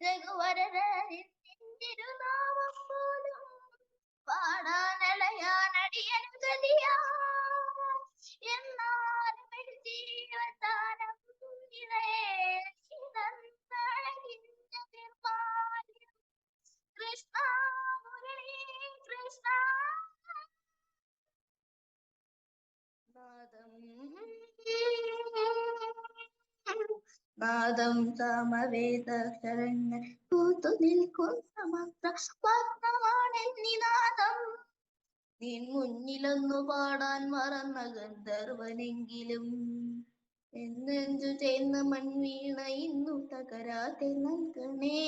രഘുവരനിൻ തിരുനാമം പോലും പാടാനടയാനടിയനു ഗതിയാ എന്നാലും ജീവതാരം കൃഷ്ണ മുരളി കൃഷ്ണ നാദം സമവേദക്ഷരങ്ങൾ പൂത്തു നിൽക്കും സമസ്ത വർണ്ണമാണെന്നിനാദം നിൻ മുന്നിലൊന്നു പാടാൻ മറന്ന ഗന്ധർവനെങ്കിലും എന്നെഞ്ചു ചേർന്ന മൺവീണ ഇന്നു തകരാതെ നൽകണേ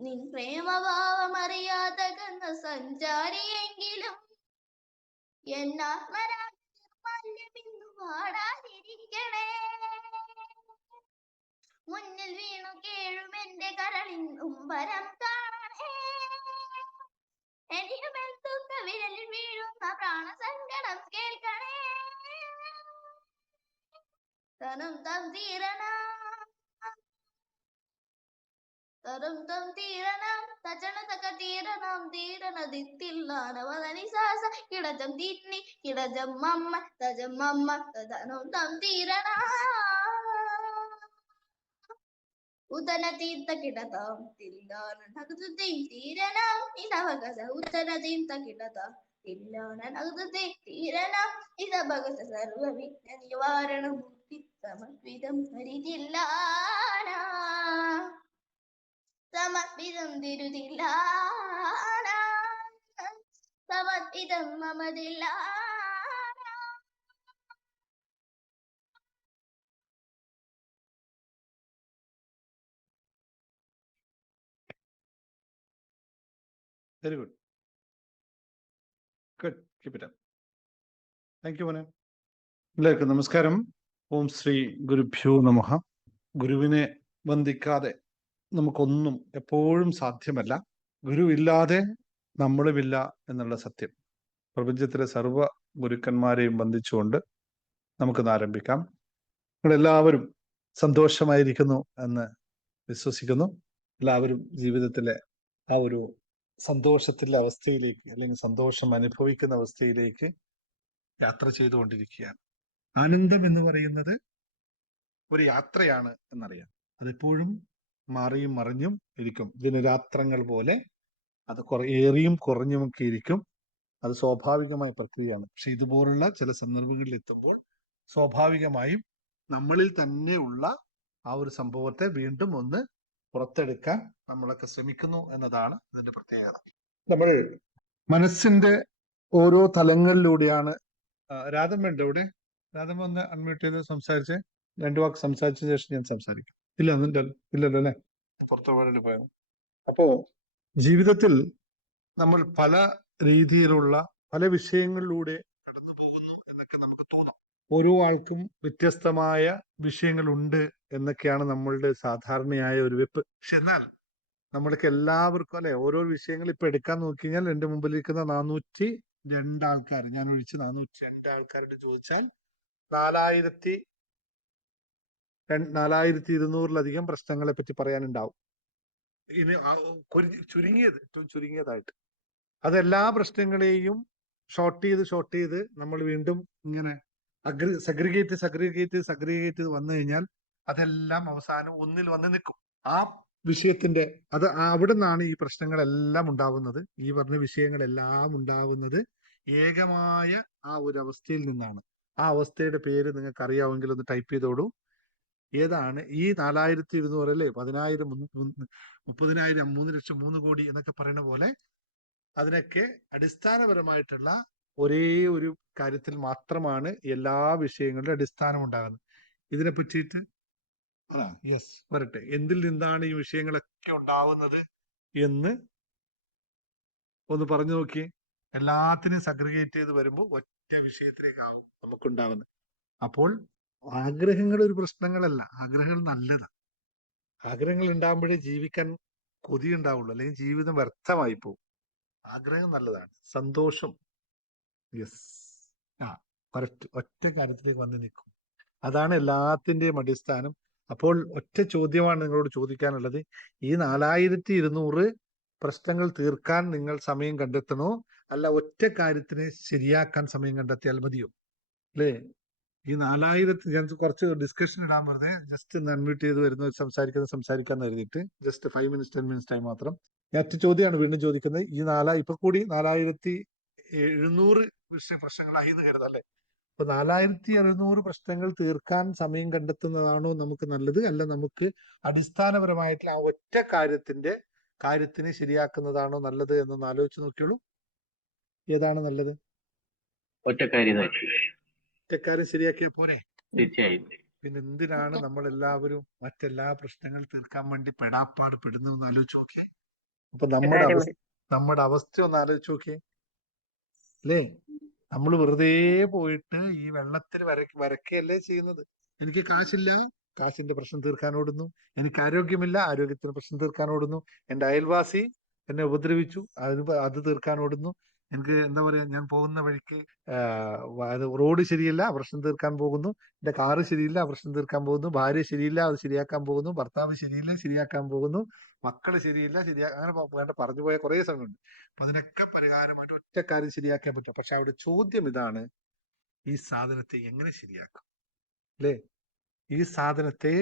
നിൻ പ്രേമഭാവമറിയാതകന്ന സഞ്ചാരിയെങ്കിലും എന്നാത്മരാജ്യമിന്നു പാടാതിരിക്കണേ മുന്നിൽ വീണു കേഴും എന്റെ കരളിൻ ഉംബരം കാണണേ എനിയുമെൽ തുക വിരലിൽ വീഴുന്ന പ്രാണസങ്കടം കേൾക്കണേ തനം തം തീരണം തരം തം തീരണം തചണതക തീരണം തീരണതിത്തില്ലാനവതനി സാസ കിടജം തിന്നി കിടജം മമ്മ തജം മമ്മ തദനം തം തീരണ ഉദന തീർത്ഥ കിടതാം തില്ലാനകതുതേ തീരണം ഇതവകസ ഉത്തര തീർത്ഥ കിടതാം തില്ലാനകതുതേ തീരണം ഇതവകസ സർവവിഘ്ന നിവാരണ മൂർത്തി സമർപ്പിതം ഹരിതില്ലാന സമർപ്പിതം തിരുതില്ലാന സമർപ്പിതം മമതില്ലാന. Very good. Good. Keep it up. Thank you മോനെ. എല്ലാവർക്കും നമസ്കാരം. ഓം ശ്രീ ഗുരുഭ്യോ നമഃ. ഗുരുവിനെ വന്ദിക്കാതെ നമുക്കൊന്നും എപ്പോഴും സാധ്യമല്ല. ഗുരുവില്ലാതെ നമ്മളുമില്ല എന്നുള്ള സത്യം. പ്രപഞ്ചത്തിലെ സർവ ഗുരുക്കന്മാരെയും വന്ദിച്ചുകൊണ്ട് നമുക്കിന്ന് ആരംഭിക്കാം. നിങ്ങളെല്ലാവരും സന്തോഷമായിരിക്കുന്നു എന്ന് വിശ്വസിക്കുന്നു. എല്ലാവരും ജീവിതത്തിലെ ആ ഒരു സന്തോഷത്തിൻ്റെ അവസ്ഥയിലേക്ക് അല്ലെങ്കിൽ സന്തോഷം അനുഭവിക്കുന്ന അവസ്ഥയിലേക്ക് യാത്ര ചെയ്തുകൊണ്ടിരിക്കുകയാണ്. ആനന്ദം എന്ന് പറയുന്നത് ഒരു യാത്രയാണ് എന്നറിയാം. അതെപ്പോഴും മാറിയും മറിഞ്ഞും ഇരിക്കും. ദിനരാത്രങ്ങൾ പോലെ അത് ഏറിയും കുറഞ്ഞുമൊക്കെ ഇരിക്കും. അത് സ്വാഭാവികമായ പ്രക്രിയയാണ്. പക്ഷെ ഇതുപോലുള്ള ചില സന്ദർഭങ്ങളിൽ എത്തുമ്പോൾ സ്വാഭാവികമായും നമ്മളിൽ തന്നെ ഉള്ള ആ ഒരു സംഭവത്തെ വീണ്ടും ഒന്ന് പുറത്തെടുക്കാൻ നമ്മളൊക്കെ ശ്രമിക്കുന്നു എന്നതാണ് ഇതിന്റെ പ്രത്യേകത. നമ്മൾ മനസ്സിന്റെ ഓരോ തലങ്ങളിലൂടെയാണ്. രാധമ്മയുണ്ട് ഇവിടെ? രാധമ്മ ഒന്ന് അൺമ്യൂട്ട് ചെയ്ത് സംസാരിച്ച് 2 വാക്ക് സംസാരിച്ച ശേഷം ഞാൻ സംസാരിക്കാം. ഇല്ലല്ലോ അല്ലെ? പുറത്തു പോയത്. അപ്പോ ജീവിതത്തിൽ നമ്മൾ പല രീതിയിലുള്ള പല വിഷയങ്ങളിലൂടെ കടന്നു പോകുന്നു എന്നൊക്കെ നമുക്ക് തോന്നാം. ഓരോ ആൾക്കും വ്യത്യസ്തമായ വിഷയങ്ങളുണ്ട് എന്നൊക്കെയാണ് നമ്മളുടെ സാധാരണയായ ഒരു വെപ്പ്. പക്ഷെ എന്നാൽ നമ്മൾക്ക് എല്ലാവർക്കും അല്ലെ ഓരോ വിഷയങ്ങൾ ഇപ്പൊ എടുക്കാൻ നോക്കി കഴിഞ്ഞാൽ എന്റെ മുമ്പിലിരിക്കുന്ന 402 ആൾക്കാർ, ഞാൻ ഒഴിച്ച് 402 ആൾക്കാരോട് ചോദിച്ചാൽ 4200-ലധികം പ്രശ്നങ്ങളെ പറ്റി പറയാനുണ്ടാവും. ഇനി ഏറ്റവും ചുരുങ്ങിയതായിട്ട് അതെല്ലാ പ്രശ്നങ്ങളെയും ഷോർട്ട് ചെയ്ത് നമ്മൾ വീണ്ടും ഇങ്ങനെ സഗ്രിഗേറ്റ് ചെയ്ത് വന്നു കഴിഞ്ഞാൽ അതെല്ലാം അവസാനം ഒന്നിൽ വന്ന് നിൽക്കും. ആ വിഷയത്തിന്റെ അവിടെ നിന്നാണ് ഈ പ്രശ്നങ്ങളെല്ലാം ഉണ്ടാവുന്നത്. ഈ പറഞ്ഞ വിഷയങ്ങളെല്ലാം ഉണ്ടാവുന്നത് ഏകമായ ആ ഒരു അവസ്ഥയിൽ നിന്നാണ്. ആ അവസ്ഥയുടെ പേര് നിങ്ങൾക്ക് അറിയാമെങ്കിൽ ഒന്ന് ടൈപ്പ് ചെയ്തോളൂ. ഏതാണ് ഈ 4200 അല്ലേ? 10,000, 30,000, 3 ലക്ഷം, 3 കോടി എന്നൊക്കെ പറയുന്ന പോലെ അതിനൊക്കെ അടിസ്ഥാനപരമായിട്ടുള്ള ഒരേ ഒരു കാര്യത്തിൽ മാത്രമാണ് എല്ലാ വിഷയങ്ങളുടെ അടിസ്ഥാനം ഉണ്ടാകുന്നത്. ഇതിനെ പറ്റിയിട്ട് വരട്ടെ. എന്തിൽ നിന്നാണ് ഈ വിഷയങ്ങളൊക്കെ ഉണ്ടാവുന്നത് എന്ന് ഒന്ന് പറഞ്ഞു നോക്കിയേ. എല്ലാത്തിനും സഗ്രിഗേറ്റ് ചെയ്ത് വരുമ്പോൾ ഒറ്റ വിഷയത്തിലേക്കാവും നമുക്കുണ്ടാവുന്നത്. അപ്പോൾ ആഗ്രഹങ്ങൾ ഒരു പ്രശ്നങ്ങളല്ല. ആഗ്രഹങ്ങൾ നല്ലതാണ്. ആഗ്രഹങ്ങൾ ഉണ്ടാകുമ്പോഴേ ജീവിക്കാൻ കൊതി ഉണ്ടാവുള്ളൂ, അല്ലെങ്കിൽ ജീവിതം വ്യർത്ഥമായി പോകും. ആഗ്രഹം നല്ലതാണ്. സന്തോഷം കറക്റ്റ്, ഒറ്റ കാര്യത്തിലേക്ക് വന്ന് നിൽക്കും. അതാണ് എല്ലാത്തിന്റെയും അടിസ്ഥാനം. അപ്പോൾ ഒറ്റ ചോദ്യമാണ് നിങ്ങളോട് ചോദിക്കാനുള്ളത്. ഈ 4200 പ്രശ്നങ്ങൾ തീർക്കാൻ നിങ്ങൾ സമയം കണ്ടെത്തണോ, അല്ല ഒറ്റ കാര്യത്തിന് ശരിയാക്കാൻ സമയം കണ്ടെത്തിയാൽ മതിയോ? അല്ലേ? ഈ 4000 ഞാൻ കുറച്ച് ഡിസ്കഷൻ ഇടാൻ പറഞ്ഞേ, ജസ്റ്റ് ഒന്ന് അൺമ്യൂട്ട് ചെയ്ത് വരുന്ന സംസാരിക്കാന്ന് കരുതിയിട്ട് ജസ്റ്റ് 5 മിനിറ്റ്സ് 10 മിനിറ്റ്സ് ടൈം മാത്രം. മറ്റു ചോദ്യമാണ് വീണ്ടും ചോദിക്കുന്നത്. ഈ ഇപ്പൊ കൂടി 4700 പ്രശ്നങ്ങളായി എന്ന് കരുതാം അല്ലെ? അപ്പൊ 4600 പ്രശ്നങ്ങൾ തീർക്കാൻ സമയം കണ്ടെത്തുന്നതാണോ നമുക്ക് നല്ലത്, അല്ല നമുക്ക് അടിസ്ഥാനപരമായിട്ടുള്ള ആ ഒറ്റ കാര്യത്തിന് ശരിയാക്കുന്നതാണോ നല്ലത് എന്നൊന്ന് ആലോചിച്ച് നോക്കിയോളൂ. ഏതാണ് നല്ലത്? ഒറ്റക്കാര്യം ശരിയാക്കിയാ പോരെ? തീർച്ചയായും. പിന്നെ എന്തിനാണ് നമ്മൾ എല്ലാവരും മറ്റെല്ലാ പ്രശ്നങ്ങൾ തീർക്കാൻ വേണ്ടി പെടാപ്പാട് പെടുന്നതെന്ന് ആലോചിച്ച് നോക്കിയേ. അപ്പൊ നമ്മുടെ അവസ്ഥ ഒന്ന് ആലോചിച്ച് നോക്കിയേ അല്ലേ? നമ്മൾ വെറുതെ പോയിട്ട് ഈ വെള്ളത്തിൽ വരക്കുകയല്ലേ ചെയ്യുന്നത്. എനിക്ക് കാശില്ല, കാശിന്റെ പ്രശ്നം തീർക്കാൻ ഓടുന്നു. എനിക്ക് ആരോഗ്യമില്ല, ആരോഗ്യത്തിന്റെ പ്രശ്നം തീർക്കാൻ ഓടുന്നു. എന്റെ അയൽവാസി എന്നെ ഉപദ്രവിച്ചു, അത് തീർക്കാൻ ഓടുന്നു. എനിക്ക് എന്താ പറയാ, ഞാൻ പോകുന്ന വഴിക്ക് റോഡ് ശരിയല്ല, പ്രശ്നം തീർക്കാൻ പോകുന്നു. എന്റെ കാറ് ശരിയില്ല, പ്രശ്നം തീർക്കാൻ പോകുന്നു. ഭാര്യ ശരിയില്ല, അത് ശരിയാക്കാൻ പോകുന്നു. ഭർത്താവ് ശരിയില്ല, ശരിയാക്കാൻ പോകുന്നു. മക്കള് ശരിയില്ല, അങ്ങനെ വേണ്ട പറഞ്ഞു പോയ കുറെ സമയമുണ്ട്. അപ്പൊ അതിനൊക്കെ പരിഹാരമായിട്ട് ഒറ്റ കാര്യം ശരിയാക്കാൻ പറ്റും. പക്ഷെ അവിടെ ചോദ്യം ഇതാണ്, ഈ സാധനത്തെ എങ്ങനെ ശരിയാക്കും അല്ലേ? ഈ സാധനത്തെ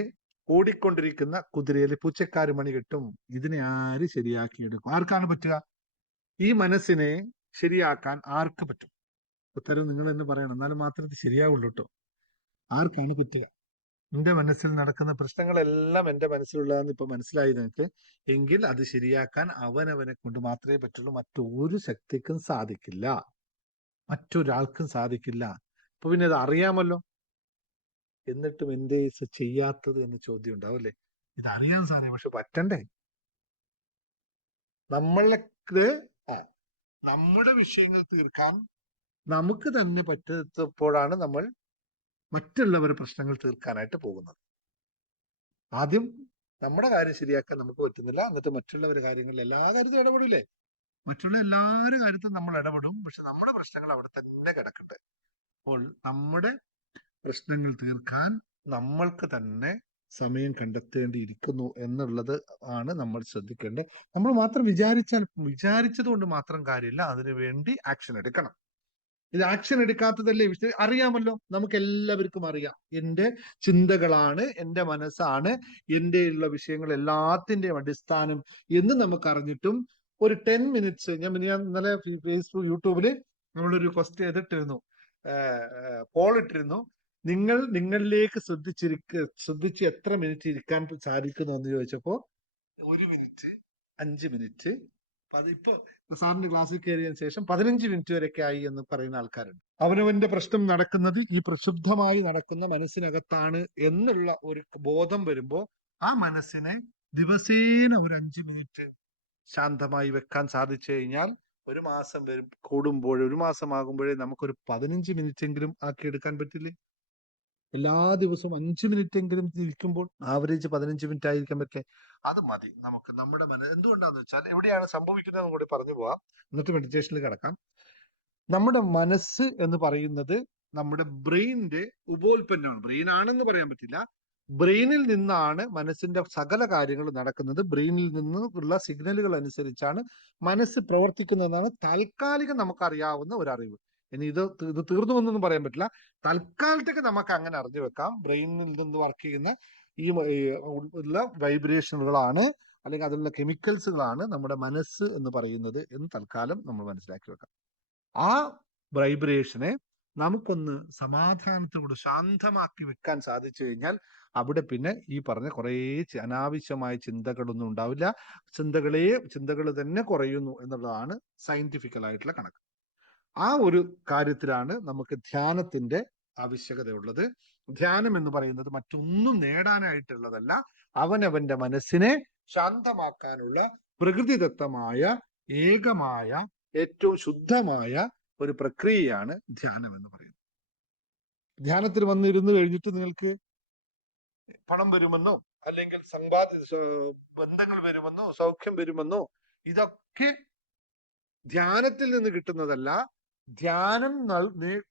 ഓടിക്കൊണ്ടിരിക്കുന്ന കുതിരയിൽ പൂച്ചക്കാര് മണി കെട്ടും. ഇതിനെ ആര് ശരിയാക്കിയെടുക്കും? ആർക്കാണ് പറ്റുക? ഈ മനസ്സിനെ ശരിയാക്കാൻ ആർക്ക് പറ്റും? ഉത്തരം നിങ്ങൾ തന്നെ പറയണം, എന്നാലും മാത്രമേ ഇത് ശരിയാവുള്ളൂ കേട്ടോ. ആർക്കാണ് പറ്റുക? എന്റെ മനസ്സിൽ നടക്കുന്ന പ്രശ്നങ്ങളെല്ലാം എന്റെ മനസ്സിലുള്ളതെന്ന് ഇപ്പൊ മനസ്സിലായി നിങ്ങൾക്ക്. എങ്കിൽ അത് ശരിയാക്കാൻ അവനവനെ കൊണ്ട് മാത്രമേ പറ്റുള്ളൂ. മറ്റൊരു ശക്തിക്കും സാധിക്കില്ല, മറ്റൊരാൾക്കും സാധിക്കില്ല. അപ്പൊ പിന്നെ അത് അറിയാമല്ലോ, എന്നിട്ടും എന്തേ ചെയ്യാത്തത് എന്ന് ചോദ്യം ഉണ്ടാവും അല്ലേ? ഇത് അറിയാൻ സാധിക്കും, പക്ഷെ പറ്റണ്ടേ? നമ്മുടെ വിഷയങ്ങൾ തീർക്കാൻ നമുക്ക് തന്നെ പറ്റപ്പോഴാണ് നമ്മൾ മറ്റുള്ളവരുടെ പ്രശ്നങ്ങൾ തീർക്കാനായിട്ട് പോകുന്നത്. ആദ്യം നമ്മുടെ കാര്യം ശരിയാക്കാൻ നമുക്ക് പറ്റുന്നില്ല, എന്നിട്ട് മറ്റുള്ളവരുടെ കാര്യങ്ങളിൽ എല്ലാ കാര്യത്തിലും ഇടപെടില്ലേ? മറ്റുള്ള എല്ലാവരുടെ കാര്യത്തിലും നമ്മൾ ഇടപെടും, പക്ഷെ നമ്മുടെ പ്രശ്നങ്ങൾ അവിടെ തന്നെ കിടക്കട്ടെ. അപ്പോൾ നമ്മുടെ പ്രശ്നങ്ങൾ തീർക്കാൻ നമ്മൾക്ക് തന്നെ സമയം കണ്ടെത്തേണ്ടിയിരിക്കുന്നു എന്നുള്ളത് ആണ് നമ്മൾ ശ്രദ്ധിക്കേണ്ടത്. നമ്മൾ മാത്രം വിചാരിച്ചത് കൊണ്ട് മാത്രം കാര്യമില്ല, അതിനു വേണ്ടി ആക്ഷൻ എടുക്കണം. ഇത് ആക്ഷൻ എടുക്കാത്തതല്ലേ വിഷയം? അറിയാമല്ലോ, നമുക്ക് എല്ലാവർക്കും അറിയാം എന്റെ ചിന്തകളാണ്, എന്റെ മനസ്സാണ്, എന്റെ ഉള്ള വിഷയങ്ങൾ എല്ലാത്തിന്റെയും അടിസ്ഥാനം എന്ന് നമുക്ക് അറിഞ്ഞിട്ടും ഒരു 10 മിനിറ്റ്സ് ഞാൻ ഇന്നലെ ഫേസ്ബുക്ക് യൂട്യൂബില് നമ്മളൊരു ക്വസ്റ്റ്യൻ ഇതിട്ടിരുന്നു, പോൾ ഇട്ടിരുന്നു. നിങ്ങളിലേക്ക് ശ്രദ്ധിച്ച് എത്ര മിനിറ്റ് ഇരിക്കാൻ സാധിക്കുന്നു എന്ന് ചോദിച്ചപ്പോ 1 മിനിറ്റ്, 5 മിനിറ്റ്, ഇപ്പൊ സാറിന്റെ ക്ലാസ്സിൽ കയറിയതിനു ശേഷം 15 മിനിറ്റ് വരെയൊക്കെ ആയി എന്ന് പറയുന്ന ആൾക്കാരുണ്ട്. അവനവന്റെ പ്രശ്നം നടക്കുന്നത് ഈ പ്രക്ഷുബ്ധമായി നടക്കുന്ന മനസ്സിനകത്താണ് എന്നുള്ള ഒരു ബോധം വരുമ്പോ ആ മനസ്സിനെ ദിവസേന ഒരു 5 മിനിറ്റ് ശാന്തമായി വെക്കാൻ സാധിച്ചു കഴിഞ്ഞാൽ ഒരു മാസം ഒരു മാസമാകുമ്പോഴേ നമുക്കൊരു 15 മിനിറ്റ് എങ്കിലും ആക്കി എടുക്കാൻ പറ്റില്ലേ? എല്ലാ ദിവസവും 5 മിനിറ്റ് എങ്കിലും ഇരിക്കുമ്പോൾ ആവറേജ് 15 മിനിറ്റ് ആയിരിക്കാൻ പറ്റേ? അത് മതി നമുക്ക്. നമ്മുടെ എന്തുകൊണ്ടാന്ന് വെച്ചാൽ എവിടെയാണ് സംഭവിക്കുന്നത് കൂടി പറഞ്ഞു പോവാം, എന്നിട്ട് മെഡിറ്റേഷനിൽ കിടക്കാം. നമ്മുടെ മനസ്സ് എന്ന് പറയുന്നത് നമ്മുടെ ബ്രെയിനിന്റെ ഉപോൽപ്പന്നമാണ്. ബ്രെയിൻ ആണെന്ന് പറയാൻ പറ്റില്ല, ബ്രെയിനിൽ നിന്നാണ് മനസ്സിന്റെ സകല കാര്യങ്ങളും നടക്കുന്നത്. ബ്രെയിനിൽ നിന്നുള്ള സിഗ്നലുകൾ അനുസരിച്ചാണ് മനസ്സ് പ്രവർത്തിക്കുന്നതെന്നാണ് താൽക്കാലികം നമുക്കറിയാവുന്ന ഒരു അറിവ്. ഇനി ഇത് തീർന്നു എന്നൊന്നും പറയാൻ പറ്റില്ല. തൽക്കാലത്തേക്ക് നമുക്ക് അങ്ങനെ അറിഞ്ഞു വെക്കാം, ബ്രെയിനിൽ നിന്ന് വർക്ക് ചെയ്യുന്ന ഈ ഉള്ള വൈബ്രേഷനുകളാണ് അല്ലെങ്കിൽ അതിലുള്ള കെമിക്കൽസുകളാണ് നമ്മുടെ മനസ്സ് എന്ന് പറയുന്നത് എന്ന് തൽക്കാലം നമ്മൾ മനസ്സിലാക്കി വെക്കാം. ആ വൈബ്രേഷനെ നമുക്കൊന്ന് സമാധാനത്തോട് ശാന്തമാക്കി വെക്കാൻ സാധിച്ചു കഴിഞ്ഞാൽ അവിടെ പിന്നെ ഈ പറഞ്ഞ കുറേ അനാവശ്യമായ ചിന്തകളൊന്നും ഉണ്ടാവില്ല. ചിന്തകൾ തന്നെ കുറയുന്നു എന്നുള്ളതാണ് സയന്റിഫിക്കൽ ആയിട്ടുള്ള കണക്ക്. ആ ഒരു കാര്യത്തിലാണ് നമുക്ക് ധ്യാനത്തിന്റെ ആവശ്യകതയുള്ളത്. ധ്യാനം എന്ന് പറയുന്നത് മറ്റൊന്നും നേടാനായിട്ടുള്ളതല്ല, അവനവന്റെ മനസ്സിനെ ശാന്തമാക്കാനുള്ള പ്രകൃതിദത്തമായ ഏകമായ ഏറ്റവും ശുദ്ധമായ ഒരു പ്രക്രിയയാണ് ധ്യാനം എന്ന് പറയുന്നത്. ധ്യാനത്തിൽ വന്നിരുന്നു കഴിഞ്ഞിട്ട് നിങ്ങൾക്ക് പണം വരുമെന്നോ അല്ലെങ്കിൽ ബന്ധങ്ങൾ വരുമെന്നോ സൗഖ്യം വരുമെന്നോ ഇതൊക്കെ ധ്യാനത്തിൽ നിന്ന് കിട്ടുന്നതല്ല, ധ്യാനം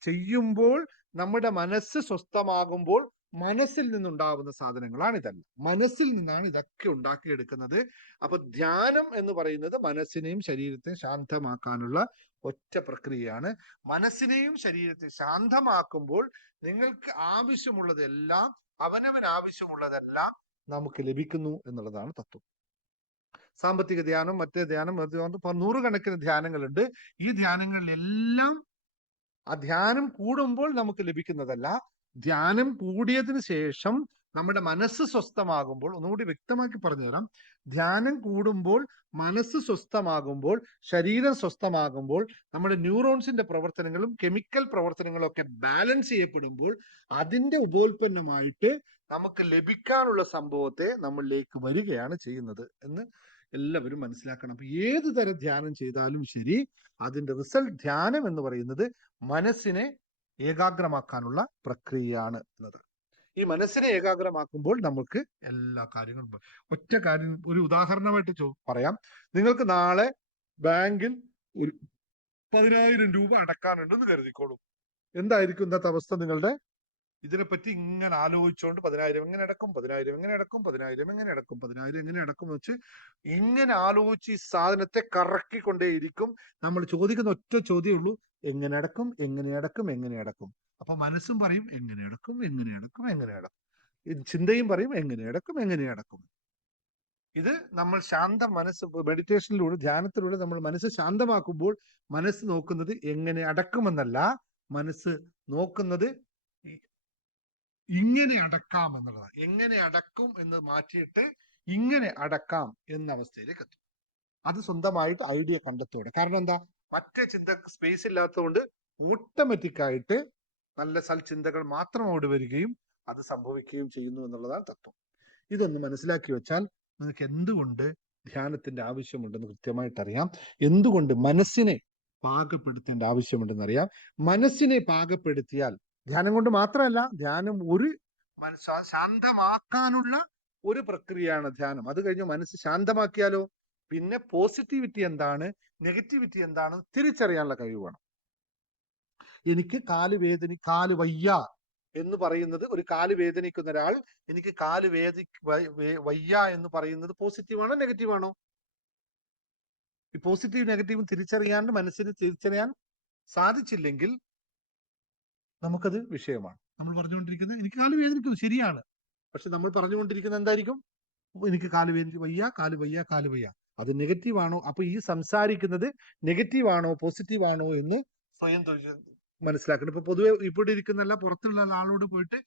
ചെയ്യുമ്പോൾ നമ്മുടെ മനസ്സ് സ്വസ്ഥമാകുമ്പോൾ മനസ്സിൽ നിന്നുണ്ടാവുന്ന സാധനങ്ങളാണ് ഇതെല്ലാം. മനസ്സിൽ നിന്നാണ് ഇതൊക്കെ ഉണ്ടാക്കിയെടുക്കുന്നത്. അപ്പൊ ധ്യാനം എന്ന് പറയുന്നത് മനസ്സിനെയും ശരീരത്തെയും ശാന്തമാക്കാനുള്ള ഒറ്റ പ്രക്രിയയാണ്. മനസ്സിനെയും ശരീരത്തെ ശാന്തമാക്കുമ്പോൾ നിങ്ങൾക്ക് ആവശ്യമുള്ളതെല്ലാം, അവനവന് ആവശ്യമുള്ളതെല്ലാം നമുക്ക് ലഭിക്കുന്നു എന്നുള്ളതാണ് തത്വം. സാമ്പത്തിക ധ്യാനം, മറ്റേ ധ്യാനം, നൂറുകണക്കിന് ധ്യാനങ്ങളുണ്ട്. ഈ ധ്യാനങ്ങളിലെല്ലാം ആ ധ്യാനം കൂടുമ്പോൾ നമുക്ക് ലഭിക്കുന്നതല്ല, ധ്യാനം കൂടിയതിന് ശേഷം നമ്മുടെ മനസ്സ് സ്വസ്ഥമാകുമ്പോൾ, ഒന്നുകൂടി വ്യക്തമാക്കി പറഞ്ഞുതരാം, ധ്യാനം കൂടുമ്പോൾ മനസ്സ് സ്വസ്ഥമാകുമ്പോൾ, ശരീരം സ്വസ്ഥമാകുമ്പോൾ, നമ്മുടെ ന്യൂറോൺസിന്റെ പ്രവർത്തനങ്ങളും കെമിക്കൽ പ്രവർത്തനങ്ങളും ഒക്കെ ബാലൻസ് ചെയ്യപ്പെടുമ്പോൾ അതിന്റെ ഉപോൽപ്പന്നമായിട്ട് നമുക്ക് ലഭിക്കാനുള്ള സംഭവത്തെ നമ്മളിലേക്ക് വരികയാണ് ചെയ്യുന്നത് എന്ന് എല്ലാവരും മനസ്സിലാക്കണം. അപ്പൊ ഏത് തരം ധ്യാനം ചെയ്താലും ശരി, അതിന്റെ റിസൾട്ട്, ധ്യാനം എന്ന് പറയുന്നത് മനസ്സിനെ ഏകാഗ്രമാക്കാനുള്ള പ്രക്രിയയാണ് എന്നത്. ഈ മനസ്സിനെ ഏകാഗ്രമാക്കുമ്പോൾ നമുക്ക് എല്ലാ കാര്യങ്ങളും, ഒറ്റ കാര്യം ഒരു ഉദാഹരണമായിട്ട് പറയാം. നിങ്ങൾക്ക് നാളെ ബാങ്കിൽ ഒരു 10,000 രൂപ അടക്കാനുണ്ടെന്ന് കരുതിക്കോളൂ. എന്തായിരിക്കും ഇന്നത്തെ അവസ്ഥ നിങ്ങളുടെ? ഇതിനെപ്പറ്റി ഇങ്ങനെ ആലോചിച്ചുകൊണ്ട് 10,000 എങ്ങനെ അടക്കും, 10,000 എങ്ങനെ അടക്കും, 10,000 എങ്ങനെ അടക്കും, 10,000 എങ്ങനെ അടക്കും വെച്ച് ഇങ്ങനെ ആലോചിച്ച് ഈ സാധനത്തെ കറക്കിക്കൊണ്ടേയിരിക്കും. നമ്മൾ ചോദിക്കുന്ന ഒറ്റ ചോദ്യമേ ഉള്ളൂ, എങ്ങനെ അടക്കും, എങ്ങനെ അടക്കും, എങ്ങനെ അടക്കും. അപ്പൊ മനസ്സും പറയും എങ്ങനെ അടക്കും, എങ്ങനെ അടക്കും, എങ്ങനെ അടക്കും. ചിന്തയും പറയും എങ്ങനെ അടക്കും, എങ്ങനെ അടക്കും. ഇത് നമ്മൾ മനസ്സ് മെഡിറ്റേഷനിലൂടെ, ധ്യാനത്തിലൂടെ നമ്മൾ മനസ്സ് ശാന്തമാക്കുമ്പോൾ മനസ്സ് നോക്കുന്നത് എങ്ങനെ അടക്കുമെന്നല്ല, മനസ്സ് നോക്കുന്നത് ഇങ്ങനെ അടക്കാം എന്നുള്ളതാണ്. എങ്ങനെ അടക്കും എന്ന് മാറ്റിയിട്ട് ഇങ്ങനെ അടക്കാം എന്ന അവസ്ഥയിലേക്ക് എത്തും. അത് സ്വന്തമായിട്ട് ഐഡിയ കണ്ടെത്തോടെ. കാരണം എന്താ? മറ്റേ ചിന്തക്ക് സ്പേസ് ഇല്ലാത്തതുകൊണ്ട് ഓട്ടോമാറ്റിക് ആയിട്ട് നല്ല സൽചിന്തകൾ മാത്രം അവിടെ വരികയും അത് സംഭവിക്കുകയും ചെയ്യുന്നു എന്നുള്ളതാണ് തത്വം. ഇതൊന്ന് മനസ്സിലാക്കി വെച്ചാൽ നിങ്ങൾക്ക് എന്തുകൊണ്ട് ധ്യാനത്തിന്റെ ആവശ്യമുണ്ടെന്ന് കൃത്യമായിട്ട് അറിയാം. എന്തുകൊണ്ട് മനസ്സിനെ പാകപ്പെടുത്തേണ്ട ആവശ്യമുണ്ടെന്ന് അറിയാം. മനസ്സിനെ പാകപ്പെടുത്തിയാൽ, ധ്യാനം കൊണ്ട് മാത്രമല്ല, ധ്യാനം ഒരു ശാന്തമാക്കാനുള്ള ഒരു പ്രക്രിയയാണ് ധ്യാനം. അത് കഴിഞ്ഞ് മനസ്സ് ശാന്തമാക്കിയാലോ പിന്നെ പോസിറ്റിവിറ്റി എന്താണ്, നെഗറ്റിവിറ്റി എന്താണെന്ന് തിരിച്ചറിയാനുള്ള കഴിവ് വേണം. എനിക്ക് കാല് വയ്യ എന്ന് പറയുന്നത്, ഒരു കാല് വേദനിക്കുന്ന ഒരാൾ എനിക്ക് കാല് വയ്യ എന്ന് പറയുന്നത് പോസിറ്റീവാണോ നെഗറ്റീവാണോ? ഈ പോസിറ്റീവ് നെഗറ്റീവും തിരിച്ചറിയാണ്ട് മനസ്സിന് തിരിച്ചറിയാൻ സാധിച്ചില്ലെങ്കിൽ നമുക്കത് വിഷയമാണ്. നമ്മൾ പറഞ്ഞുകൊണ്ടിരിക്കുന്നത് എനിക്ക് കാല് വേദനിക്കുന്നു, ശരിയാണ്. പക്ഷെ നമ്മൾ പറഞ്ഞുകൊണ്ടിരിക്കുന്നത് എന്തായിരിക്കും? എനിക്ക് കാല് വയ്യ, കാല് വയ്യ, കാല് വയ്യ. അത് നെഗറ്റീവാണോ? അപ്പൊ ഈ സംസാരിക്കുന്നത് നെഗറ്റീവാണോ പോസിറ്റീവാണോ എന്ന് സ്വയം മനസ്സിലാക്കണം. ഇപ്പൊ പൊതുവെ ഇവിടെ ഇരിക്കുന്നല്ല, പുറത്തുള്ള ആളോട് പോയിട്ട്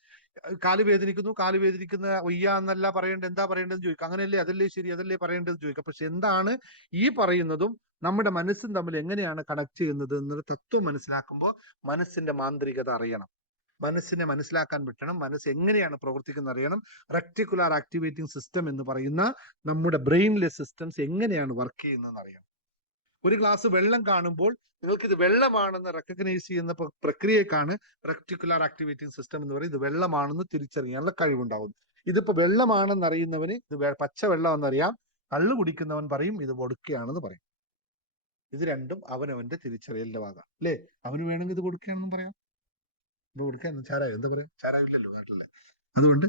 കാല് വേദനിക്കുന്ന വയ്യ എന്നല്ല പറയേണ്ടത്, എന്താ പറയേണ്ടതെന്ന് ചോദിക്കും. അങ്ങനെയല്ലേ, അതല്ലേ ശരി, അതല്ലേ പറയേണ്ടതെന്ന് ചോദിക്കാം. പക്ഷെ എന്താണ് ഈ പറയുന്നതും നമ്മുടെ മനസ്സും തമ്മിൽ എങ്ങനെയാണ് കണക്ട് ചെയ്യുന്നത് എന്നൊരു തത്വം മനസ്സിലാക്കുമ്പോൾ മനസ്സിന്റെ മാന്ത്രികത അറിയണം. മനസ്സിനെ മനസ്സിലാക്കാൻ പറ്റണം. മനസ്സ് എങ്ങനെയാണ് പ്രവർത്തിക്കുന്നത് അറിയണം. റെക്ടിക്കുലാർ ആക്ടിവേറ്റിംഗ് സിസ്റ്റം എന്ന് പറയുന്ന നമ്മുടെ ബ്രെയിനിലെ സിസ്റ്റംസ് എങ്ങനെയാണ് വർക്ക് ചെയ്യുന്നതെന്ന് അറിയണം. ഒരു ഗ്ലാസ് വെള്ളം കാണുമ്പോൾ നിങ്ങൾക്ക് ഇത് വെള്ളമാണെന്ന് റെക്കഗ്നൈസ് ചെയ്യുന്ന പ്രക്രിയക്കാണ് റെക്ടിക്കുലാർ ആക്ടിവേറ്റിംഗ് സിസ്റ്റം എന്ന് പറയുന്നത്. ഇത് വെള്ളമാണെന്ന് തിരിച്ചറിയാനുള്ള കഴിവുണ്ടാവുന്നു. ഇതിപ്പോ വെള്ളമാണെന്ന് അറിയുന്നവന് ഇത് പച്ച വെള്ളം എന്നറിയാം. കള്ളു കുടിക്കുന്നവൻ പറയും ഇത് വൊഡ്കയാണെന്ന് പറയും. ഇത് രണ്ടും അവനവന്റെ തിരിച്ചറിയലിന്റെ ഭാഗം അല്ലേ. അവന് വേണമെങ്കിൽ ഇത് കൊടുക്കുകയാണെന്നും പറയാം. ഇത് കൊടുക്കാൻ ചാരായം എന്താ പറയാ, ചാരായം ഇല്ലല്ലോ നാട്ടില്. അതുകൊണ്ട്